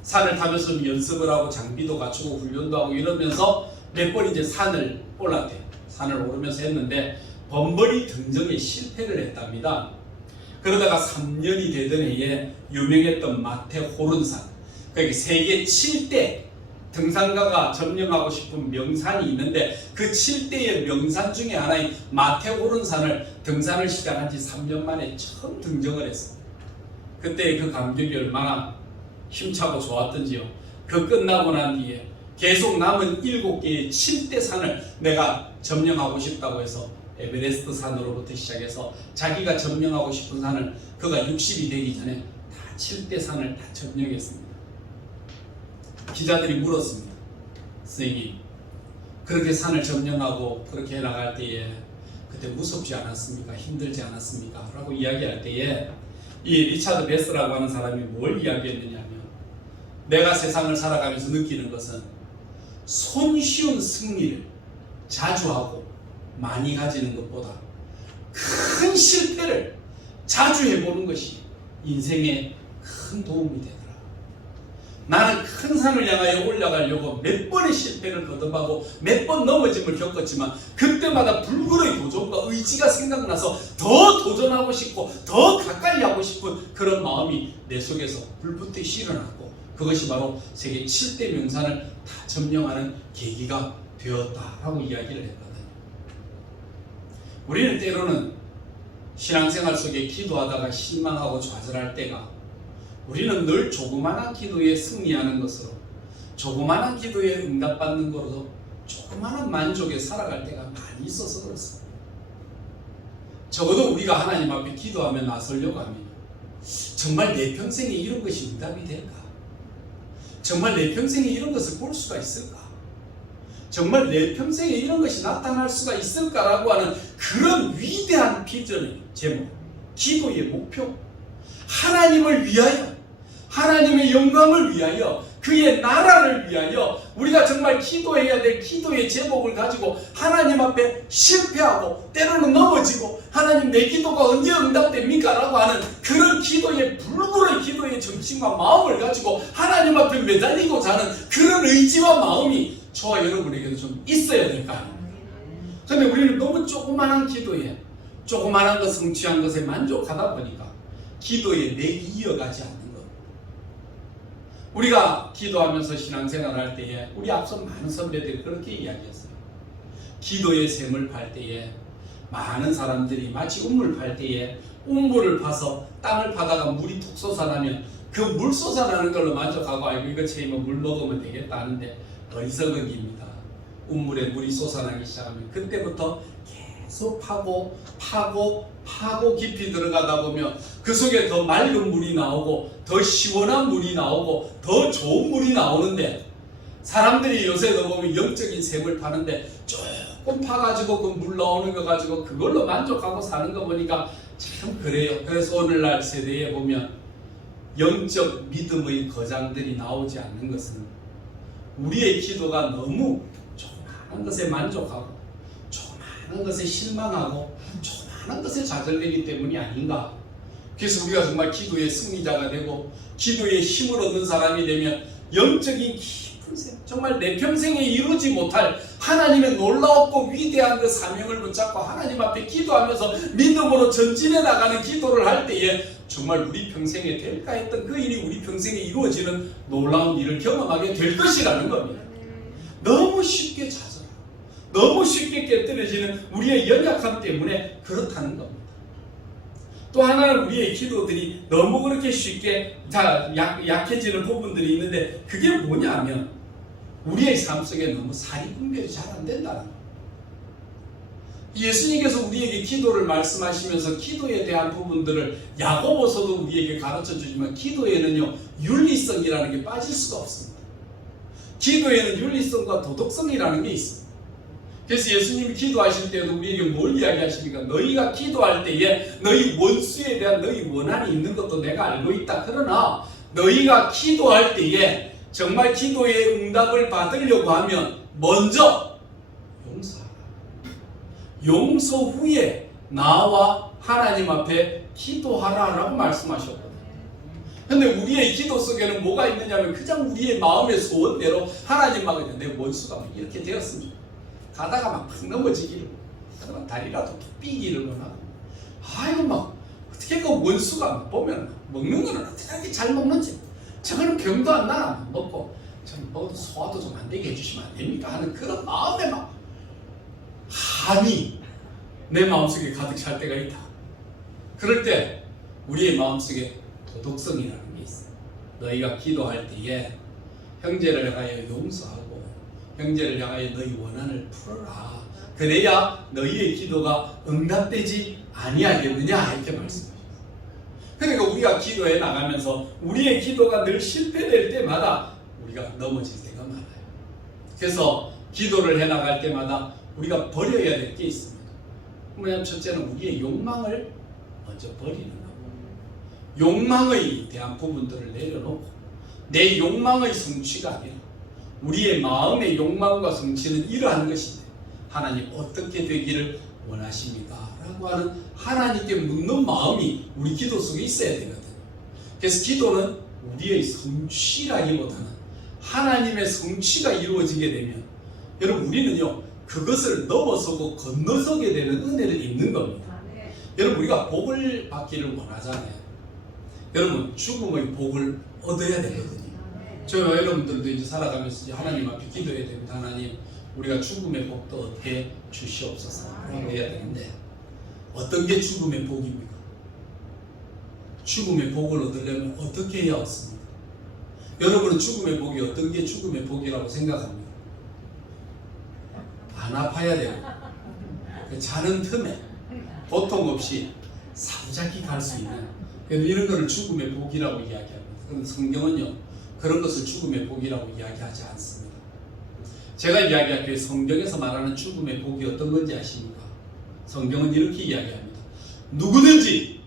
산을 타면서 연습을 하고 장비도 갖추고 훈련도 하고 이러면서 몇 번 이제 산을 올랐대요. 산을 오르면서 했는데 번번이 등정에 실패를 했답니다. 그러다가 3년이 되던 해에 유명했던 마테호른산, 그러니까 세계 7대 등산가가 점령하고 싶은 명산이 있는데, 그 7대의 명산 중에 하나인 마테호른산을 등산을 시작한 지 3년 만에 처음 등정을 했습니다. 그때 그 감격이 얼마나 힘차고 좋았던지요. 그 끝나고 난 뒤에 계속 남은 7개의 7대 산을 내가 점령하고 싶다고 해서 에베레스트 산으로부터 시작해서 자기가 점령하고 싶은 산을 그가 60이 되기 전에 다 7대 산을 다 점령했습니다. 기자들이 물었습니다. 선생님, 그렇게 산을 점령하고 그렇게 나갈 때에 그때 무섭지 않았습니까? 힘들지 않았습니까? 라고 이야기할 때에 이 리차드 베스라고 하는 사람이 뭘 이야기했느냐면, 내가 세상을 살아가면서 느끼는 것은 손쉬운 승리를 자주 하고 많이 가지는 것보다 큰 실패를 자주 해보는 것이 인생에 큰 도움이 되더라. 나는 큰 산을 향하여 올라가려고 몇 번의 실패를 거듭하고 몇 번 넘어짐을 겪었지만, 그때마다 불굴의 도전과 의지가 생각나서 더 도전하고 싶고 더 가까이 하고 싶은 그런 마음이 내 속에서 불붙듯이 일어났고, 그것이 바로 세계 7대 명산을 다 점령하는 계기가 되었다라고 이야기를 했거든요. 우리는 때로는 신앙생활 속에 기도하다가 실망하고 좌절할 때가, 우리는 늘 조그마한 기도에 승리하는 것으로, 조그마한 기도에 응답받는 것으로 조그마한 만족에 살아갈 때가 많이 있어서 그렇습니다. 적어도 우리가 하나님 앞에 기도하며 나서려고 하면 정말 내 평생에 이런 것이 응답이 될까? 정말 내 평생에 이런 것을 볼 수가 있을까? 정말 내 평생에 이런 것이 나타날 수가 있을까라고 하는 그런 위대한 비전의 제목, 기도의 목표, 하나님을 위하여, 하나님의 영광을 위하여, 그의 나라를 위하여 우리가 정말 기도해야 될 기도의 제목을 가지고 하나님 앞에 실패하고 때로는 넘어지고, 하나님 내 기도가 언제 응답됩니까? 라고 하는 그런 기도의 불굴의 기도의 정신과 마음을 가지고 하나님 앞에 매달리고자 하는 그런 의지와 마음이 저와 여러분에게도 좀 있어야 될 거 아닙니까? 그런데 우리는 너무 조그마한 기도에, 조그마한 것 성취한 것에 만족하다 보니까 기도의 맥이 이어가지 않는 것. 우리가 기도하면서 신앙생활을 할 때에 우리 앞서 많은 선배들이 그렇게 이야기했어요. 기도의 샘을 팔 때에 많은 사람들이 마치 우물 팔 때에 우물을 파서 땅을 파다가 물이 툭 솟아나면 그 물 솟아나는 걸로 만족하고, 아이고 이거 채이면 물 먹으면 되겠다 하는데 어리석은 입니다. 우물에 물이 솟아나기 시작하면 그때부터 계속 파고 깊이 들어가다 보면 그 속에 더 맑은 물이 나오고 더 시원한 물이 나오고 더 좋은 물이 나오는데, 사람들이 요새도 보면 영적인 샘을 파는데 조금 파가지고 그 물 나오는 거 가지고 그걸로 만족하고 사는 거 보니까 참 그래요. 그래서 오늘날 세대에 보면 영적 믿음의 거장들이 나오지 않는 것은 우리의 기도가 너무 조그마한 것에 만족하고 조그마한 것에 실망하고 조그마한 것에 좌절되기 때문이 아닌가. 그래서 우리가 정말 기도의 승리자가 되고 기도의 힘을 얻는 사람이 되면 영적인 깊은 샘, 정말 내 평생에 이루지 못할 하나님의 놀라웠고 위대한 그 사명을 붙잡고 하나님 앞에 기도하면서 믿음으로 전진해 나가는 기도를 할 때에 정말 우리 평생에 될까 했던 그 일이 우리 평생에 이루어지는 놀라운 일을 경험하게 될 것이라는 겁니다. 너무 쉽게 좌절하고 너무 쉽게 깨뜨려지는 우리의 연약함 때문에 그렇다는 겁니다. 또 하나는 우리의 기도들이 너무 그렇게 쉽게 약해지는 부분들이 있는데, 그게 뭐냐면 우리의 삶 속에 너무 사리분별이 잘 안 된다는 겁니다. 예수님께서 우리에게 기도를 말씀하시면서 기도에 대한 부분들을 야고보서도 우리에게 가르쳐 주지만 기도에는요 윤리성이라는 게 빠질 수가 없습니다. 기도에는 윤리성과 도덕성이라는 게 있습니다. 그래서 예수님이 기도하실 때도 우리에게 뭘 이야기하십니까? 너희가 기도할 때에 너희 원수에 대한 너희 원한이 있는 것도 내가 알고 있다. 그러나 너희가 기도할 때에 정말 기도의 응답을 받으려고 하면 먼저 용서하라. 용서 후에 나와 하나님 앞에 기도하라라고 말씀하셨거든요. 근데 우리의 기도 속에는 뭐가 있느냐면 그냥 우리의 마음의 소원대로 하나님만 그냥 내 원수가 이렇게 되었으면 좋겠다. 가다가 막 넘어지기를, 다리라도 툭 삐기를 원하고, 아이고 막 어떻게 그 원수가 보면 먹는 거는 어떻게 이렇게 잘 먹는지, 저거는 병도 안 나나 먹고 좀 먹어도 소화도 좀 안 되게 해주시면 안 됩니까 하는 그런 마음에 막 한이 내 마음속에 가득 찰 때가 있다. 그럴 때 우리의 마음속에 도덕성이라는 게 있어. 너희가 기도할 때에 형제를 향하여 용서하고 형제를 향하여 너희 원한을 풀어라. 그래야 너희의 기도가 응답되지 아니하겠느냐 이렇게 말씀하셨어요. 그러니까 우리가 기도해 나가면서 우리의 기도가 늘 실패될 때마다 우리가 넘어질 때가 많아요. 그래서 기도를 해 나갈 때마다 우리가 버려야 될 게 있습니다. 뭐냐면 첫째는 우리의 욕망을 먼저 버리는 거고, 욕망에 대한 부분들을 내려놓고 내 욕망의 성취가 아니라 우리의 마음의 욕망과 성취는 이러한 것인데 하나님 어떻게 되기를 원하십니까? 라고 하는 하나님께 묻는 마음이 우리 기도 속에 있어야 되거든요. 그래서 기도는 우리의 성취라기보다는 하나님의 성취가 이루어지게 되면 여러분 우리는요 그것을 넘어서고 건너서게 되는 은혜를 입는 겁니다. 여러분 우리가 복을 받기를 원하잖아요. 여러분 죽음의 복을 얻어야 되거든요. 저와 여러분들도 이제 살아가면서 이제 하나님 앞에 기도해야 됩니다. 하나님 우리가 죽음의 복도 얻게 주시옵소서 라고 해야 되는데 어떤 게 죽음의 복입니까? 죽음의 복을 얻으려면 어떻게 해야 얻습니까? 여러분은 죽음의 복이 어떤 게 죽음의 복이라고 생각합니까? 안 아파야 돼요. 자는 틈에 고통 없이 사부작히 갈 수 있는, 이런 것을 죽음의 복이라고 이야기합니다. 그런데 성경은요, 그런 것을 죽음의 복이라고 이야기하지 않습니다. 제가 이야기할 때 성경에서 말하는 죽음의 복이 어떤 건지 아십니까? 성경은 이렇게 이야기합니다. 누구든지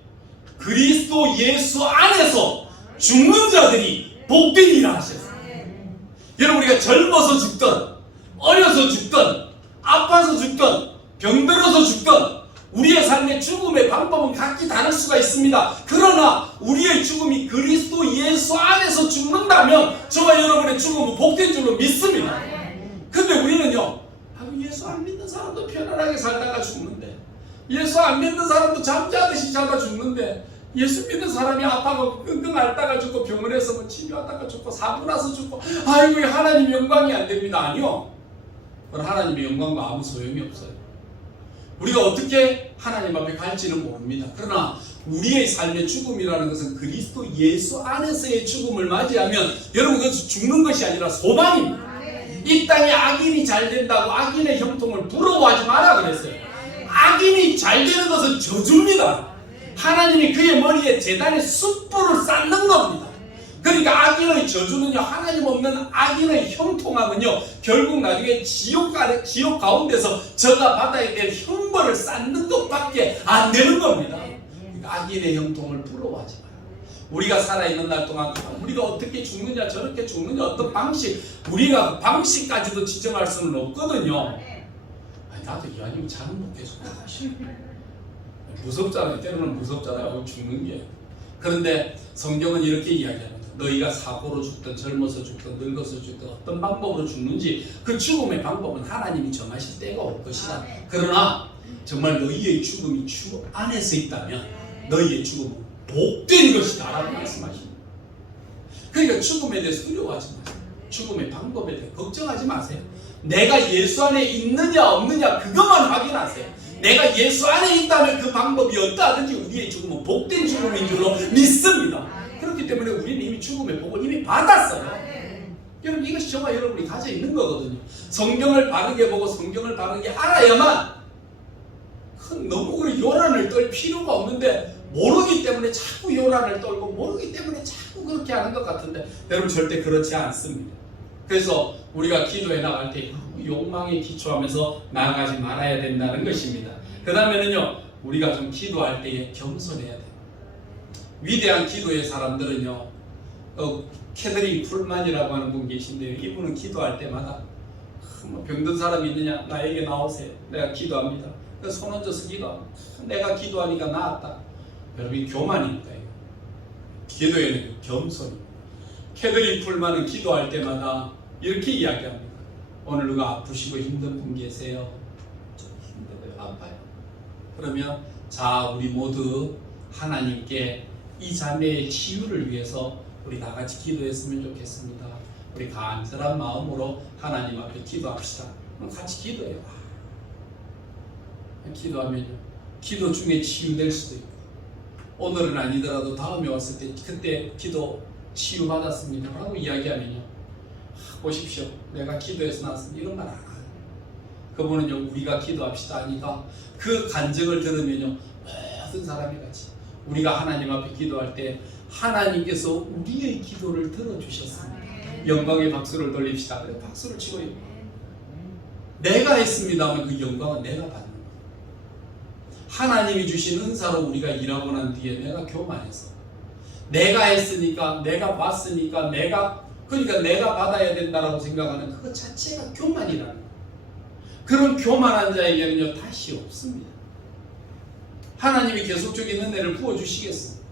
그리스도 예수 안에서 죽는 자들이 복되니라 하셨어요. 여러분, 우리가 젊어서 죽든 어려서 죽든 아파서 죽든 병들어서 죽든 우리의 삶의 죽음의 방법은 각기 다를 수가 있습니다. 그러나 우리의 죽음이 그리스도 예수 안에서 죽는다면 저와 여러분의 죽음은 복된 줄로 믿습니다. 근데 우리는요, 예수 안 믿는 사람도 편안하게 살다가 죽는데, 예수 안 믿는 사람도 잠자듯이 자다 죽는데, 예수 믿는 사람이 아파서 끙끙 앓다가 죽고 병원에서 뭐 치료하다가 죽고 사고 나서 죽고, 아이고 하나님 영광이 안 됩니다. 아니요. 그건 하나님의 영광과 아무 소용이 없어요. 우리가 어떻게 하나님 앞에 갈지는 모릅니다. 그러나 우리의 삶의 죽음이라는 것은 그리스도 예수 안에서의 죽음을 맞이하면 여러분, 그것은 죽는 것이 아니라 소망입니다. 이 땅에 악인이 잘 된다고 악인의 형통을 부러워하지 마라 그랬어요. 악인이 잘 되는 것은 저주입니다. 하나님이 그의 머리에 제단에 숯불을 쌓는 겁니다. 그러니까 악인의 저주는요, 하나님 없는 악인의 형통함은요, 결국 나중에 지옥 가운데서 저가 받아야 될 형벌을 쌓는 것밖에 안 되는 겁니다. 그러니까 악인의 형통을 부러워하지 마라. 우리가 살아있는 날 동안 우리가 어떻게 죽느냐 저렇게 죽느냐 어떤 방식, 우리가 방식까지도 지정할 수는 없거든요. 아니, 나도 이왕이면 자는 못 해줄까. 무섭잖아요. 때로는 무섭잖아요. 죽는 게. 그런데 성경은 이렇게 이야기합니다. 너희가 사고로 죽든 젊어서 죽든 늙어서 죽든 어떤 방법으로 죽는지 그 죽음의 방법은 하나님이 정하실 때가 올 것이다. 그러나 정말 너희의 죽음이 주 안에서 있다면 너희의 죽음은 복된 것이다 라고 말씀하십니다. 그러니까 죽음에 대해서 두려워하지 마세요. 죽음의 방법에 대해 걱정하지 마세요. 내가 예수 안에 있느냐 없느냐 그것만 확인하세요. 내가 예수 안에 있다면 그 방법이 어떠하든지 우리의 죽음은 복된 죽음인 줄로 믿습니다. 그렇기 때문에 우리는 이미 죽음의 복을 이미 받았어요. 여러분, 이것이 저와 여러분이 가져 있는 거거든요. 성경을 바르게 보고 성경을 바르게 알아야만, 너무 그런 요란을 떨 필요가 없는데 모르기 때문에 자꾸 요란을 떨고 모르기 때문에 자꾸 그렇게 하는 것 같은데, 여러분 절대 그렇지 않습니다. 그래서 우리가 기도해 나갈 때 욕망에 기초하면서 나아가지 말아야 된다는 것입니다. 그 다음에는요, 우리가 좀 기도할 때에 겸손해야 돼요. 위대한 기도의 사람들은요, 캐더린 쿨만이라고 하는 분 계신데요, 이분은 기도할 때마다 병든 사람이 있느냐, 나에게 나오세요. 내가 기도합니다. 손 얹어서 기도합니다. 내가 기도하니까 나았다. 여러분, 이 교만입니다. 기도에는 겸손입니다. 캐더린 쿨만은 기도할 때마다 이렇게 이야기합니다. 오늘 누가 아프시고 힘든 분 계세요? 좀 힘들어요. 아파요. 그러면 자, 우리 모두 하나님께 이 자매의 치유를 위해서 우리 다 같이 기도했으면 좋겠습니다. 우리 간절한 마음으로 하나님 앞에 기도합시다. 그럼 같이 기도해요. 기도하면요, 기도 중에 치유될 수도 있고, 오늘은 아니더라도 다음에 왔을 때 그때 기도 치유받았습니다 라고 이야기하면요, 보십시오, 내가 기도해서 나왔습니다 이런 말 안 해요. 그분은요, 우리가 기도합시다 하니까 그 간증을 들으면요, 모든 사람이 같이 우리가 하나님 앞에 기도할 때 하나님께서 우리의 기도를 들어주셨습니다. 영광의 박수를 돌립시다. 그래, 박수를 치고 내가 했습니다 하면 그 영광은 내가 받는 거예요. 하나님이 주신 은사로 우리가 일하고 난 뒤에 내가 교만해서 내가 했으니까, 내가 봤으니까, 그러니까 내가 받아야 된다라고 생각하는 그것 자체가 교만이라는 거예요. 그런 교만한 자에게는요, 다시 없습니다. 하나님이 계속적인 은혜를 부어주시겠습니다.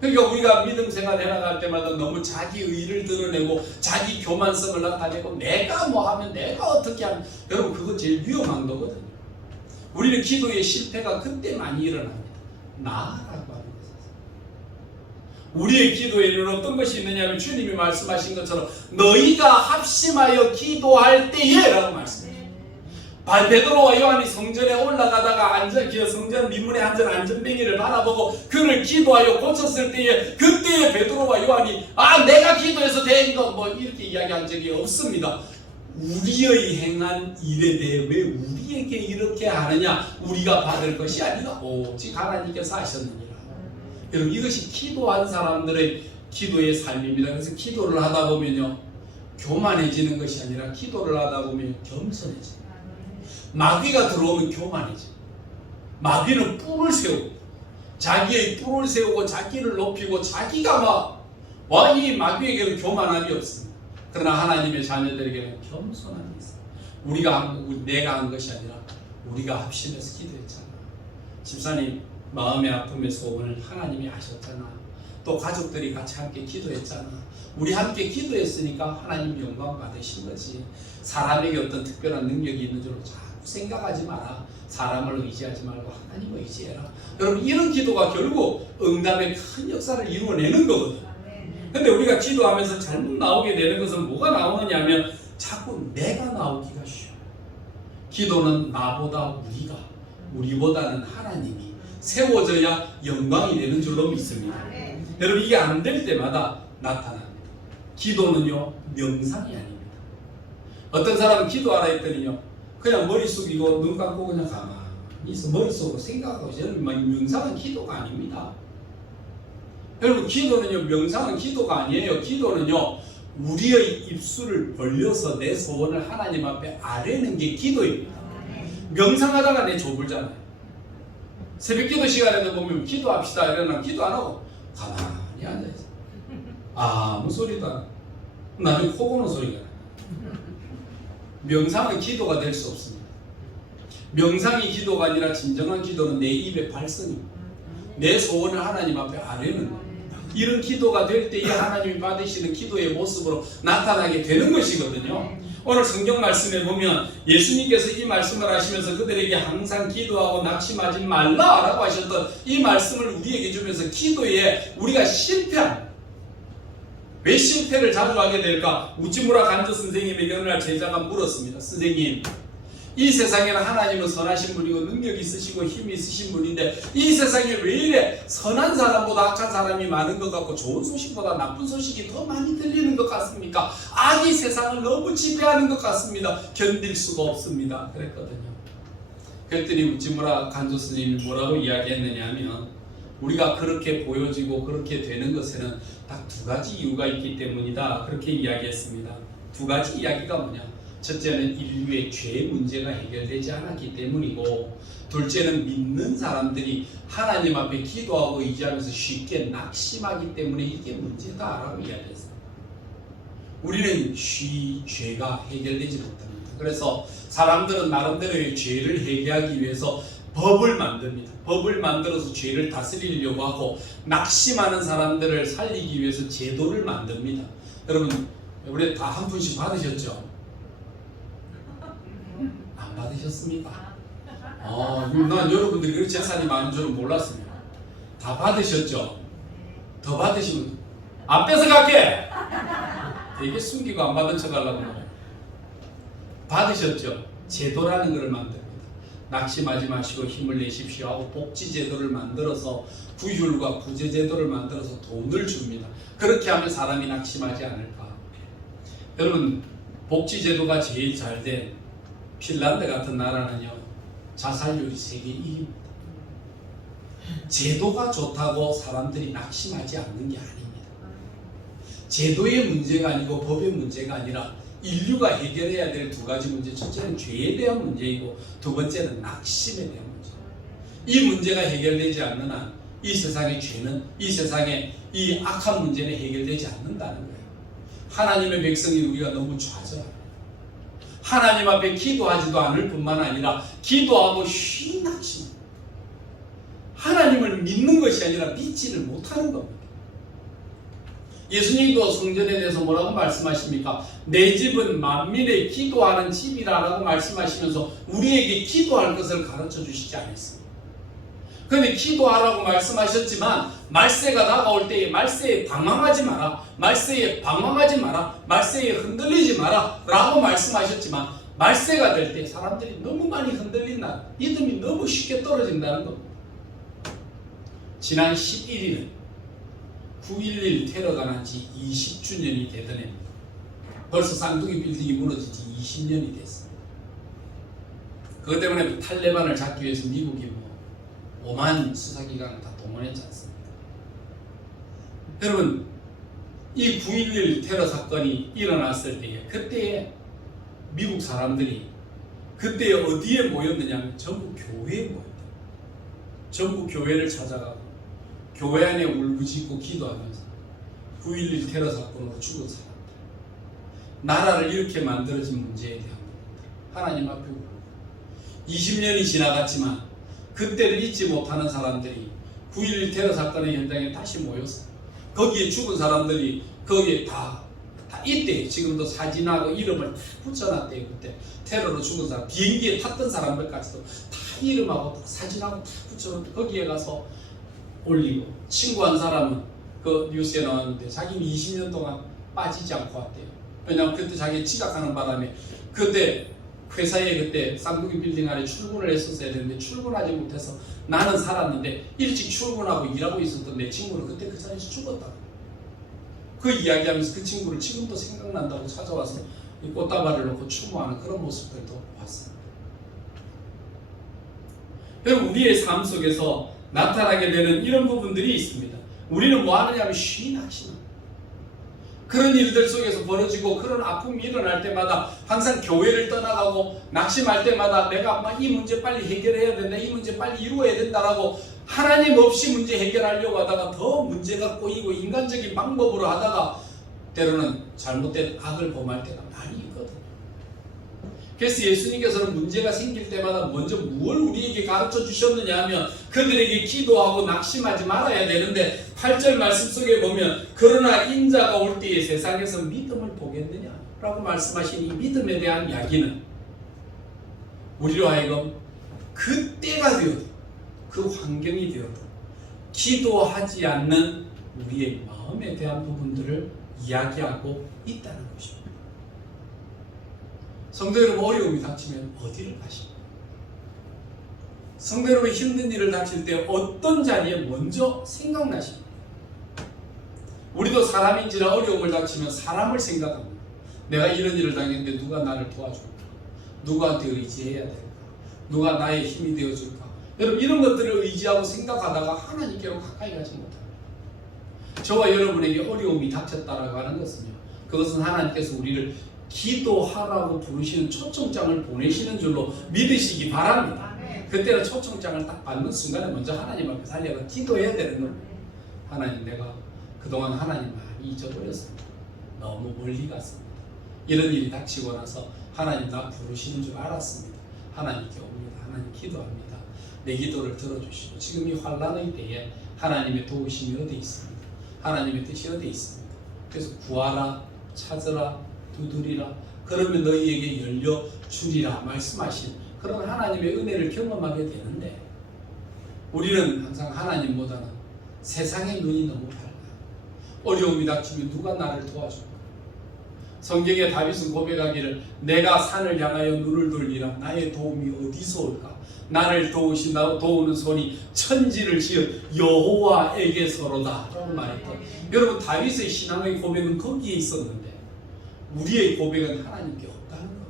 그러니까 우리가 믿음 생활 해나갈 때마다 너무 자기 의를 드러내고 자기 교만성을 나타내고 내가 뭐 하면, 내가 어떻게 하면, 여러분 그거 제일 위험한 거거든요. 우리는 기도의 실패가 그때 많이 일어납니다. 나라고 하는 것에서. 우리의 기도에는 어떤 것이 있느냐면 주님이 말씀하신 것처럼 너희가 합심하여 기도할 때에 라고 말씀하십니다. 베드로와 요한이 성전에 올라가다가 성전 미문의 안전뱅이를 바라보고 그를 기도하여 고쳤을 때에 그때에 베드로와 요한이 내가 기도해서 된 거 뭐 이렇게 이야기한 적이 없습니다. 우리의 행한 일에 대해 왜 우리에게 이렇게 하느냐, 우리가 받을 것이 아니라 오직 하나님께서 하셨느니라. 여러분, 이것이 기도한 사람들의 기도의 삶입니다. 그래서 기도를 하다 보면요, 교만해지는 것이 아니라 기도를 하다 보면 겸손해져요. 마귀가 들어오면 교만해져. 마귀는 뿔을 세우고 자기의 뿔을 세우고 자기를 높이고 자기가 이 마귀에게는 교만함이 없습니다. 그러나 하나님의 자녀들에게는 겸손함이 있어요. 내가 한 것이 아니라 우리가 합심해서 기도했잖아. 집사님 마음의 아픔의 소원을 하나님이 하셨잖아. 또 가족들이 같이 함께 기도했잖아. 우리 함께 기도했으니까 하나님 영광 받으신 거지. 사람에게 어떤 특별한 능력이 있는 줄 자꾸 생각하지 마라. 사람을 의지하지 말고 하나님을 의지해라. 여러분, 이런 기도가 결국 응답의 큰 역사를 이루어내는 거거든. 근데 우리가 기도하면서 잘못 나오게 되는 것은 뭐가 나오느냐 하면 자꾸 내가 나오기가 쉬워요. 기도는 나보다 우리보다는 하나님이 세워져야 영광이 되는 줄로 믿습니다. 여러분, 이게 안 될 때마다 나타납니다. 기도는요, 명상이 아닙니다. 어떤 사람은 기도하라 했더니요, 그냥 머리 숙이고 눈 감고 그냥 가만히 있어 머릿속으로 생각하고 있어요. 명상은 기도가 아닙니다. 여러분, 기도는요, 명상은 기도가 아니에요. 기도는요, 우리의 입술을 벌려서 내 소원을 하나님 앞에 아뢰는 게 기도입니다. 명상하다가 내 조불잖아요. 새벽 기도 시간에도 보면 기도합시다 이러면 기도 안 하고 가만히 앉아있어. 아무 소리도 안 하고 나중에 코 고는 소리가 나요. 명상은 기도가 될 수 없습니다. 명상이 기도가 아니라 진정한 기도는 내 입의 발성입니다. 내 소원을 하나님 앞에 아뢰는 거예요. 이런 기도가 될 때에 하나님이 받으시는 기도의 모습으로 나타나게 되는 것이거든요. 오늘 성경 말씀에 보면 예수님께서 이 말씀을 하시면서 그들에게 항상 기도하고 낙심하지 말라라고 하셨던 이 말씀을 우리에게 주면서 기도에 우리가 왜 실패를 자주 하게 될까? 우찌무라 간조 선생님에게 어느 날 제자가 물었습니다. 선생님, 이 세상에는 하나님은 선하신 분이고 능력이 있으시고 힘이 있으신 분인데 이 세상에 왜 이래 선한 사람보다 악한 사람이 많은 것 같고 좋은 소식보다 나쁜 소식이 더 많이 들리는 것 같습니까? 악이 세상을 너무 지배하는 것 같습니다. 견딜 수가 없습니다. 그랬거든요. 그랬더니 우찌무라 간조 스님이 뭐라고 이야기했느냐 하면 우리가 그렇게 보여지고 그렇게 되는 것에는 딱 두 가지 이유가 있기 때문이다. 그렇게 이야기했습니다. 두 가지 이야기가 뭐냐? 첫째는 인류의 죄 문제가 해결되지 않았기 때문이고, 둘째는 믿는 사람들이 하나님 앞에 기도하고 의지하면서 쉽게 낙심하기 때문에 이게 문제다라고 이야기했습니다. 우리는 죄가 해결되지 못합니다. 그래서 사람들은 나름대로의 죄를 해결하기 위해서 법을 만듭니다. 법을 만들어서 죄를 다스리려고 하고, 낙심하는 사람들을 살리기 위해서 제도를 만듭니다. 여러분, 우리 다 한 푼씩 받으셨죠? 안 받으셨습니까? 난 여러분들이 그렇게 재산이 많은 줄은 몰랐습니다. 다 받으셨죠? 더 받으시면 안 뺏어갈게! 되게 숨기고 안 받은 척 하려고 그래요. 받으셨죠? 제도라는 것을 만듭니다. 낙심하지 마시고 힘을 내십시오 하고 복지제도를 만들어서 구휼과 구제제도를 만들어서 돈을 줍니다. 그렇게 하면 사람이 낙심하지 않을까? 여러분, 복지제도가 제일 잘된 핀란드 같은 나라는요, 자살률이 세계 1위입니다. 제도가 좋다고 사람들이 낙심하지 않는 게 아닙니다. 제도의 문제가 아니고 법의 문제가 아니라 인류가 해결해야 될 두 가지 문제, 첫째는 죄에 대한 문제이고 두 번째는 낙심에 대한 문제. 이 문제가 해결되지 않는 한 이 세상의 죄는, 이 세상의 이 악한 문제는 해결되지 않는다는 거예요. 하나님의 백성인 우리가 너무 좌절합니다. 하나님 앞에 기도하지도 않을 뿐만 아니라 기도하고 쉬 낙심. 하나님을 믿는 것이 아니라 믿지를 못하는 겁니다. 예수님도 성전에 대해서 뭐라고 말씀하십니까? 내 집은 만민의 기도하는 집이라고 말씀하시면서 우리에게 기도할 것을 가르쳐 주시지 않았습니다. 그런데 기도하라고 말씀하셨지만 말세가 다가올 때에 말세에 당황하지 마라, 말세에 방황하지 마라, 말세에 흔들리지 마라 라고 말씀하셨지만 말세가 될 때 사람들이 너무 많이 흔들린다. 믿음이 너무 쉽게 떨어진다는 겁니다. 지난 11일은 9.11 테러가 난 지 20주년이 되던 해입니다. 벌써 쌍둥이 빌딩이 무너진 지 20년이 됐습니다. 그것 때문에 탈레반을 잡기 위해서 미국이 오만 수사기관을 다 동원했지 않습니까? 여러분, 이 9.11 테러 사건이 일어났을 때에 그때에 미국 사람들이 그때 어디에 모였느냐 하면 전부 교회에 모였다. 전부 교회를 찾아가고 교회 안에 울부짖고 기도하면서 9.11 테러 사건으로 죽은 사람들, 나라를 이렇게 만들어진 문제에 대한 하나님 앞에 울고 20년이 지나갔지만 그때를 잊지 못하는 사람들이 9.11 테러 사건의 현장에 다시 모였어. 거기에 죽은 사람들이 거기에 다 이때 지금도 사진하고 이름을 다 붙여놨대요. 그때 테러로 죽은 사람, 비행기에 탔던 사람들까지도 다 이름하고 다 사진하고 다 붙여놓고 거기에 가서 올리고, 친구 한 사람은 그 뉴스에 나왔는데 자기는 20년 동안 빠지지 않고 왔대요. 왜냐하면 그때 자기 지각하는 바람에 그때 회사에 그때 쌍둥이 빌딩 안에 출근을 했었어야 되는데 출근하지 못해서 나는 살았는데 일찍 출근하고 일하고 있었던 내 친구는 그때 그 자리에서 죽었다고. 그 이야기하면서 그 친구를 지금도 생각난다고 찾아와서 이 꽃다발을 놓고 추모하는 그런 모습들도 봤습니다. 여러분, 우리의 삶 속에서 나타나게 되는 이런 부분들이 있습니다. 우리는 뭐 하느냐 하면 쉬 낙심합니다. 그런 일들 속에서 벌어지고 그런 아픔이 일어날 때마다 항상 교회를 떠나가고 낙심할 때마다 내가 이 문제 빨리 해결해야 된다, 이 문제 빨리 이루어야 된다라고 하나님 없이 문제 해결하려고 하다가 더 문제가 꼬이고 인간적인 방법으로 하다가 때로는 잘못된 악을 범할 때가 많이 있거든요. 그래서 예수님께서는 문제가 생길 때마다 먼저 무엇을 우리에게 가르쳐 주셨느냐 하면 그들에게 기도하고 낙심하지 말아야 되는데 8절 말씀 속에 보면 그러나 인자가 올 때에 세상에서 믿음을 보겠느냐 라고 말씀하신 이 믿음에 대한 이야기는 우리로 하여금 그때가 되어도 그 환경이 되어도 기도하지 않는 우리의 마음에 대한 부분들을 이야기하고 있다는 것입니다. 성도 여러분, 어려움이 닥치면 어디를 가십니까? 성도 여러분, 힘든 일을 닥칠 때 어떤 자리에 먼저 생각나십니까? 우리도 사람인지라 어려움을 닥치면 사람을 생각합니다. 내가 이런 일을 당했는데 누가 나를 도와줄까? 누구한테 의지해야 될까? 누가 나의 힘이 되어줄까? 여러분, 이런 것들을 의지하고 생각하다가 하나님께로 가까이 가지 못합니다. 저와 여러분에게 어려움이 닥쳤다라고 하는 것은요, 그것은 하나님께서 우리를 기도하라고 부르시는 초청장을 보내시는 줄로 믿으시기 바랍니다. 그때는 초청장을 딱 받는 순간에 먼저 하나님 앞에 달려가 기도해야 되는 겁니다. 하나님, 내가 그동안 하나님 많이 잊어버렸습니다. 너무 멀리 갔습니다. 이런 일이 닥치고 나서 하나님 나 부르시는 줄 알았습니다. 하나님께 옵니다. 하나님 기도합니다. 내 기도를 들어주시고 지금 이 환난의 때에 하나님의 도우심이 어디 있습니까? 하나님의 뜻이 어디 있습니까? 그래서 구하라, 찾으라, 두드리라, 그러면 너희에게 열려주리라 말씀하신 그런 하나님의 은혜를 경험하게 되는데, 우리는 항상 하나님보다는 세상의 눈이 너무 밝아요. 어려움이 닥치면 누가 나를 도와줄까? 성경에 다윗은 고백하기를 내가 산을 향하여 눈을 돌리라 나의 도움이 어디서 올까? 나를 도우는 손이 천지를 지은 여호와에게서로다 라고 말했던, 여러분, 다윗의 신앙의 고백은 거기에 있었는데 우리의 고백은 하나님께 없다는 겁니다.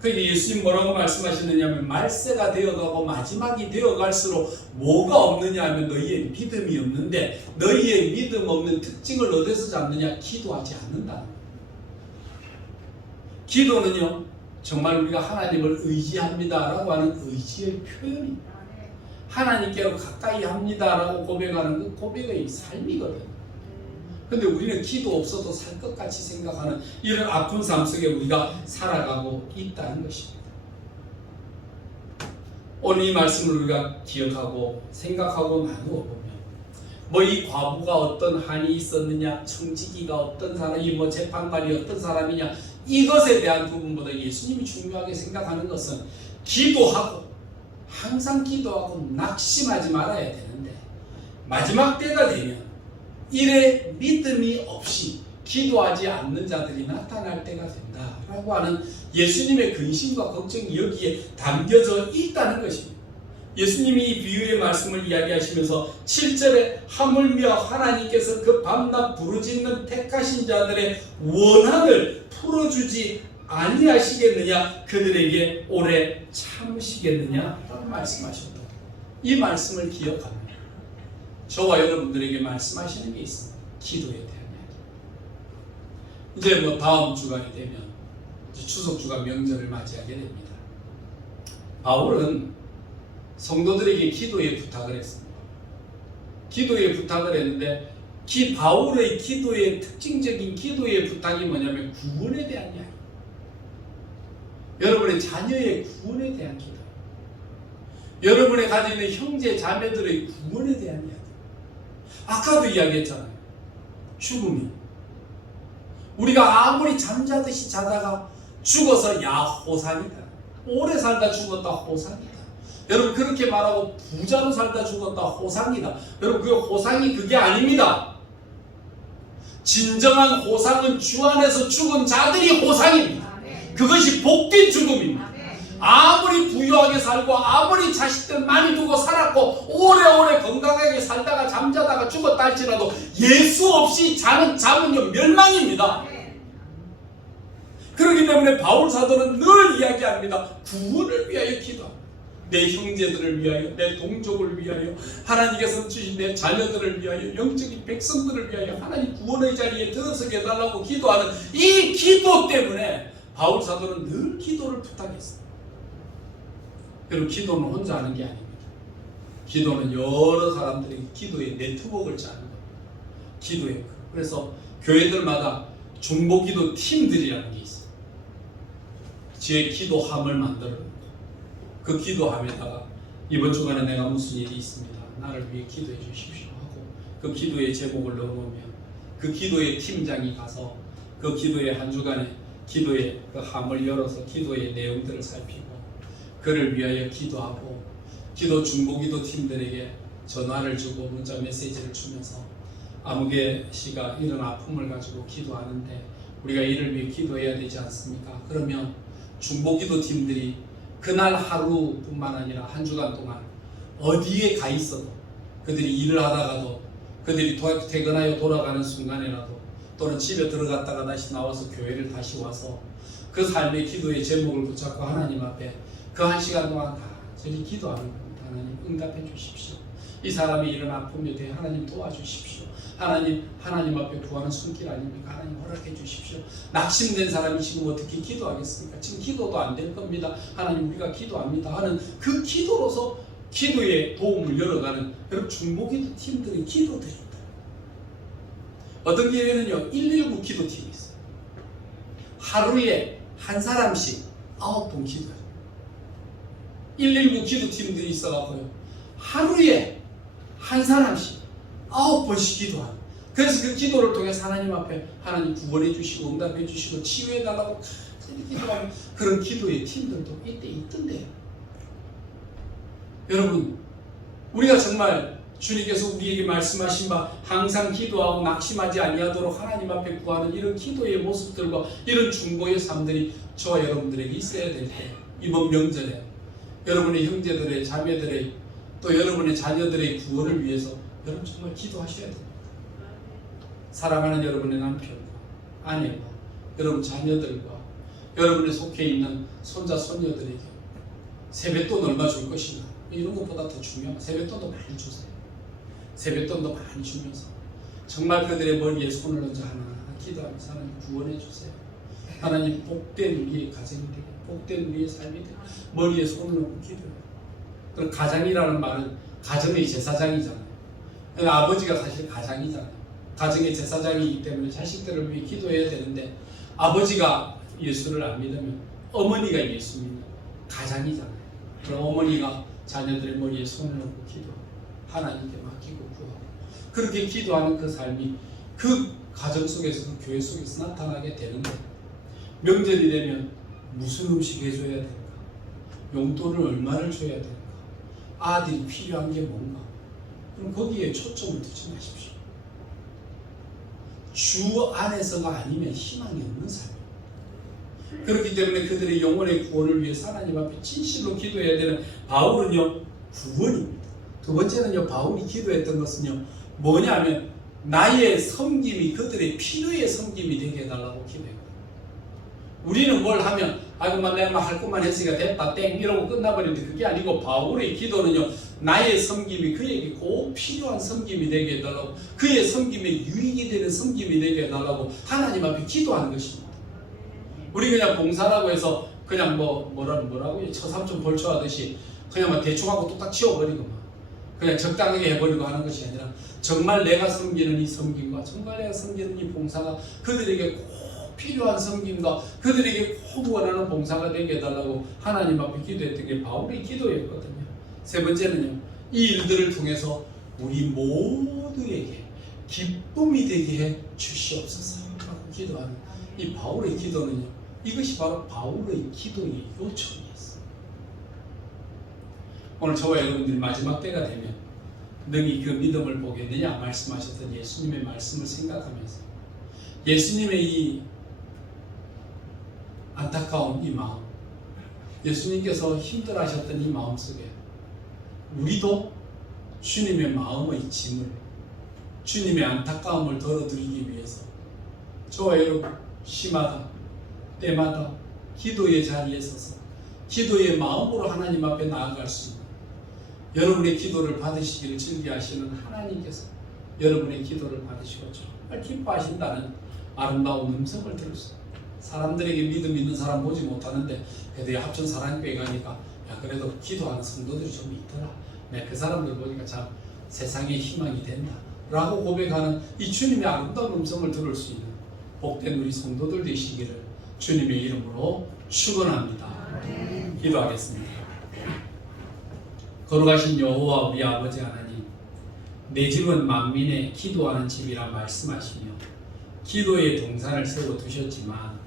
그러니까 예수님 뭐라고 말씀하시느냐 하면 말세가 되어가고 마지막이 되어갈수록 뭐가 없느냐 하면 너희의 믿음이 없는데, 너희의 믿음 없는 특징을 어디서 잡느냐? 기도하지 않는다는 겁니다. 기도는요, 정말 우리가 하나님을 의지합니다라고 하는 의지의 표현입니다. 하나님께로 가까이 합니다라고 고백하는 그 고백의 삶이거든요. 근데 우리는 기도 없어도 살 것 같이 생각하는 이런 아픈 삶 속에 우리가 살아가고 있다는 것입니다. 오늘 이 말씀을 우리가 기억하고 생각하고 나누어 보면 이 과부가 어떤 한이 있었느냐, 청지기가 어떤 사람이, 재판관이 어떤 사람이냐, 이것에 대한 부분보다 예수님이 중요하게 생각하는 것은 기도하고, 항상 기도하고 낙심하지 말아야 되는데 마지막 때가 되면 일에 믿음이 없이 기도하지 않는 자들이 나타날 때가 된다라고 하는 예수님의 근심과 걱정이 여기에 담겨져 있다는 것입니다. 예수님이 이 비유의 말씀을 이야기하시면서 7절에 하물며 하나님께서 그 밤낮 부르짖는 택하신 자들의 원한을 풀어주지 아니하시겠느냐, 그들에게 오래 참으시겠느냐 라고 말씀하셨다. 이 말씀을 기억합니다. 저와 여러분들에게 말씀하시는 게 있습니다. 기도에 대한 이야기. 이제 다음 주간이 되면 이제 추석주간 명절을 맞이하게 됩니다. 바울은 성도들에게 기도의 부탁을 했습니다. 기도의 부탁을 했는데 바울의 기도의 특징적인 기도의 부탁이 뭐냐면 구원에 대한 이야기. 여러분의 자녀의 구원에 대한 기도. 여러분의 가지고 있는 형제 자매들의 구원에 대한 이야기. 아까도 이야기했잖아요. 죽음이. 우리가 아무리 잠자듯이 자다가 죽어서 호산이다. 오래 살다 죽었다 호산이다. 여러분 그렇게 말하고 부자로 살다 죽었다 호상이다. 여러분 그 호상이 그게 아닙니다. 진정한 호상은 주 안에서 죽은 자들이 호상입니다. 그것이 복된 죽음입니다. 아무리 부유하게 살고 아무리 자식들 많이 두고 살았고 오래오래 건강하게 살다가 잠자다가 죽었다 할지라도 예수 없이 자는 자문은 멸망입니다. 그렇기 때문에 바울 사도는 늘 이야기합니다. 구원을 위하여 기도합니다. 내 형제들을 위하여, 내 동족을 위하여, 하나님께서 주신 내 자녀들을 위하여, 영적인 백성들을 위하여 하나님 구원의 자리에 들어서게 해달라고 기도하는 이 기도 때문에 바울 사도는 늘 기도를 부탁했습니다. 그리고 기도는 혼자 하는 게 아닙니다. 기도는 여러 사람들이 기도의 네트워크를 짜는 겁니다. 기도의. 그래서 교회들마다 중보기도 팀들이라는 게 있어요. 지혜 기도함을 만들어 놓고 그 기도함에다가 이번 주간에 내가 무슨 일이 있습니다. 나를 위해 기도해 주십시오 하고 그 기도의 제목을 넣어놓으면 그 기도의 팀장이 가서 그 기도의 한 주간에 기도의 그 함을 열어서 기도의 내용들을 살피고 그를 위하여 기도하고 기도 중보기도 팀들에게 전화를 주고 문자 메시지를 주면서 아무개 씨가 이런 아픔을 가지고 기도하는데 우리가 이를 위해 기도해야 되지 않습니까? 그러면 중보기도 팀들이 그날 하루뿐만 아니라 한 주간 동안 어디에 가 있어도 그들이 일을 하다가도 그들이 퇴근하여 돌아가는 순간에라도 또는 집에 들어갔다가 다시 나와서 교회를 다시 와서 그 삶의 기도의 제목을 붙잡고 하나님 앞에 그 한 시간 동안 간절히 기도하는 겁니다. 하나님 응답해 주십시오. 이 사람이 이런 아픔에 대해 하나님 도와주십시오. 하나님 앞에 구하는 손길 아닙니까? 하나님 허락해 주십시오. 낙심된 사람이 지금 어떻게 기도하겠습니까? 지금 기도도 안 될 겁니다. 하나님 우리가 기도합니다 하는 그 기도로서 기도의 도움을 열어가는 그런 중보기도 팀들의 기도들입니다. 어떤 교회는요 119 기도팀이 있어요. 하루에 한 사람씩 9번 기도해요. 119 기도팀들이 있어갖고요 하루에 한 사람씩 9번씩 기도하는. 그래서 그 기도를 통해서 하나님 앞에 하나님 구원해 주시고 응답해 주시고 치유해 달라고 간절히 기도하는 그런 기도의 팀들도 이때 있던데요. 여러분 우리가 정말 주님께서 우리에게 말씀하신 바 항상 기도하고 낙심하지 아니하도록 하나님 앞에 구하는 이런 기도의 모습들과 이런 중보의 삶들이 저와 여러분들에게 있어야 될 때 이번 명절에 여러분의 형제들의 자매들의 또 여러분의 자녀들의 구원을 위해서 여러분 정말 기도하셔야 됩니다. 사랑하는 여러분의 남편과 아내와 여러분 자녀들과 여러분의 속해 있는 손자 손녀들에게 세뱃돈 얼마 줄 것인가 이런 것보다 더 중요한 세뱃돈도 많이 주세요. 세뱃돈도 많이 주면서 정말 그들의 머리에 손을 얹어 하나 기도하면서 하나님 구원해 주세요. 하나님 복된 우리의 가정이 되게 복된 우리의 삶이 되게 머리에 손을 얹고 기도해요. 그럼 가장이라는 말은 가정의 제사장이잖아요. 아버지가 사실 가장이잖아요. 가정의 제사장이기 때문에 자식들을 위해 기도해야 되는데 아버지가 예수를 안 믿으면 어머니가 예수 믿는 가장이잖아요. 그럼 어머니가 자녀들의 머리에 손을 얹고 기도하고 하나님께 맡기고 구하고 그렇게 기도하는 그 삶이 그 가정 속에서 그 교회 속에서 나타나게 되는 거예요. 명절이 되면 무슨 음식 해줘야 될까? 용돈을 얼마를 줘야 될까? 아들이 필요한 게 뭔가? 그럼 거기에 초점을 두지 마십시오. 주 안에서가 아니면 희망이 없는 삶이에요. 그렇기 때문에 그들의 영혼의 구원을 위해서 하나님 앞에 진실로 기도해야 되는 바울은요, 구원입니다. 두 번째는요, 바울이 기도했던 것은요, 뭐냐면 나의 섬김이 그들의 필요의 섬김이 되게 해달라고 기도했거든요. 우리는 뭘 하면 아이고만 내가 할 것만 했으니까 됐다 땡 이러고 끝나버리는데, 그게 아니고 바울의 기도는요, 나의 섬김이 그에게 꼭 필요한 섬김이 되게 해달라고, 그의 섬김에 유익이 되는 섬김이 되게 해달라고 하나님 앞에 기도하는 것입니다. 우리 그냥 봉사라고 해서 그냥 뭐라고 처삼촌 벌초하듯이 그냥 막 대충 하고 뚝딱 치워버리고 그냥 적당하게 해버리고 하는 것이 아니라, 정말 내가 섬기는 이 섬김과 정말 내가 섬기는 이 봉사가 그들에게 꼭 필요한 섬김과 그들에게 꼭 원하는 봉사가 되게 해달라고 하나님 앞에 기도했던 게 바울의 기도였거든요. 세 번째는요, 이 일들을 통해서 우리 모두에게 기쁨이 되게 해 주시옵소서 하고 기도하는 이 바울의 기도는요, 이것이 바로 바울의 기도의 요청이었어요. 오늘 저와 여러분들이 마지막 때가 되면 너희 그 믿음을 보겠느냐 말씀하셨던 예수님의 말씀을 생각하면서 예수님의 이 안타까운 이 마음, 예수님께서 힘들어하셨던 이 마음 속에 우리도 주님의 마음의 짐을, 주님의 안타까움을 덜어드리기 위해서 저와 여러분 시마다 때마다 기도의 자리에 서서 기도의 마음으로 하나님 앞에 나아갈 수 있는, 여러분의 기도를 받으시기를 즐겨하시는 하나님께서 여러분의 기도를 받으시고 정말 기뻐하신다는 아름다운 음성을 들었어요. 사람들에게 믿음 있는 사람 보지 못하는데 그래도 합천 사랑교회 가니까 야 그래도 기도하는 성도들이 좀 있더라, 내가 그 사람들 보니까 참 세상에 희망이 된다 라고 고백하는 이 주님의 아름다운 음성을 들을 수 있는 복된 우리 성도들 되시기를 주님의 이름으로 축원합니다. 기도하겠습니다. 거룩하신 여호와 우리 아버지 하나님, 내 집은 만민의 기도하는 집이라 말씀하시며 기도의 동산을 세워두셨지만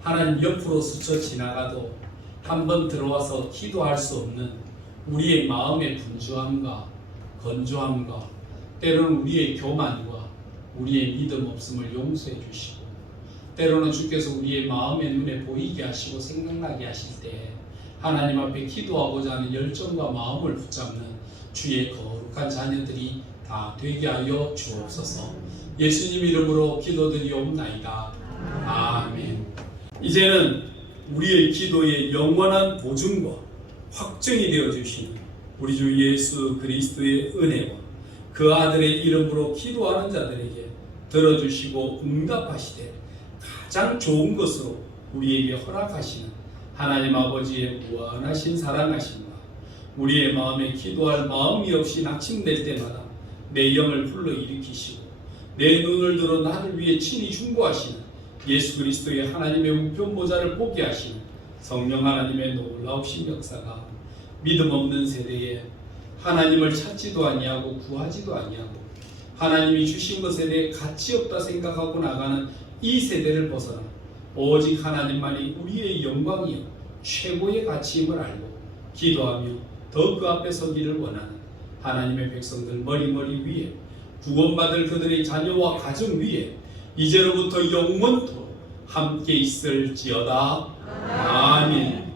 하나님 옆으로 스쳐 지나가도 한번 들어와서 기도할 수 없는 우리의 마음의 분주함과 건조함과 때로는 우리의 교만과 우리의 믿음 없음을 용서해 주시고, 때로는 주께서 우리의 마음의 눈에 보이게 하시고 생각나게 하실 때 하나님 앞에 기도하고자 하는 열정과 마음을 붙잡는 주의 거룩한 자녀들이 다 되게 하여 주옵소서. 예수님 이름으로 기도드리옵나이다. 아멘. 이제는 우리의 기도의 영원한 보증과 확정이 되어 주시는 우리 주 예수 그리스도의 은혜와 그 아들의 이름으로 기도하는 자들에게 들어주시고 응답하시되 가장 좋은 것으로 우리에게 허락하시는 하나님 아버지의 무한하신 사랑하심과 우리의 마음에 기도할 마음이 없이 낙심될 때마다 내 영을 불러일으키시고 내 눈을 들어 나를 위해 친히 중보하시는 예수 그리스도의 하나님의 우편보좌를 보게 하시는 성령 하나님의 놀라우신 역사가 믿음 없는 세대에 하나님을 찾지도 아니하고 구하지도 아니하고 하나님이 주신 것에 대해 가치 없다 생각하고 나가는 이 세대를 벗어나 오직 하나님만이 우리의 영광이요 최고의 가치임을 알고 기도하며 더 그 앞에 서기를 원하는 하나님의 백성들 머리머리 위에 구원받을 그들의 자녀와 가정 위에 이제로부터 영원토록 함께 있을지어다. 아멘.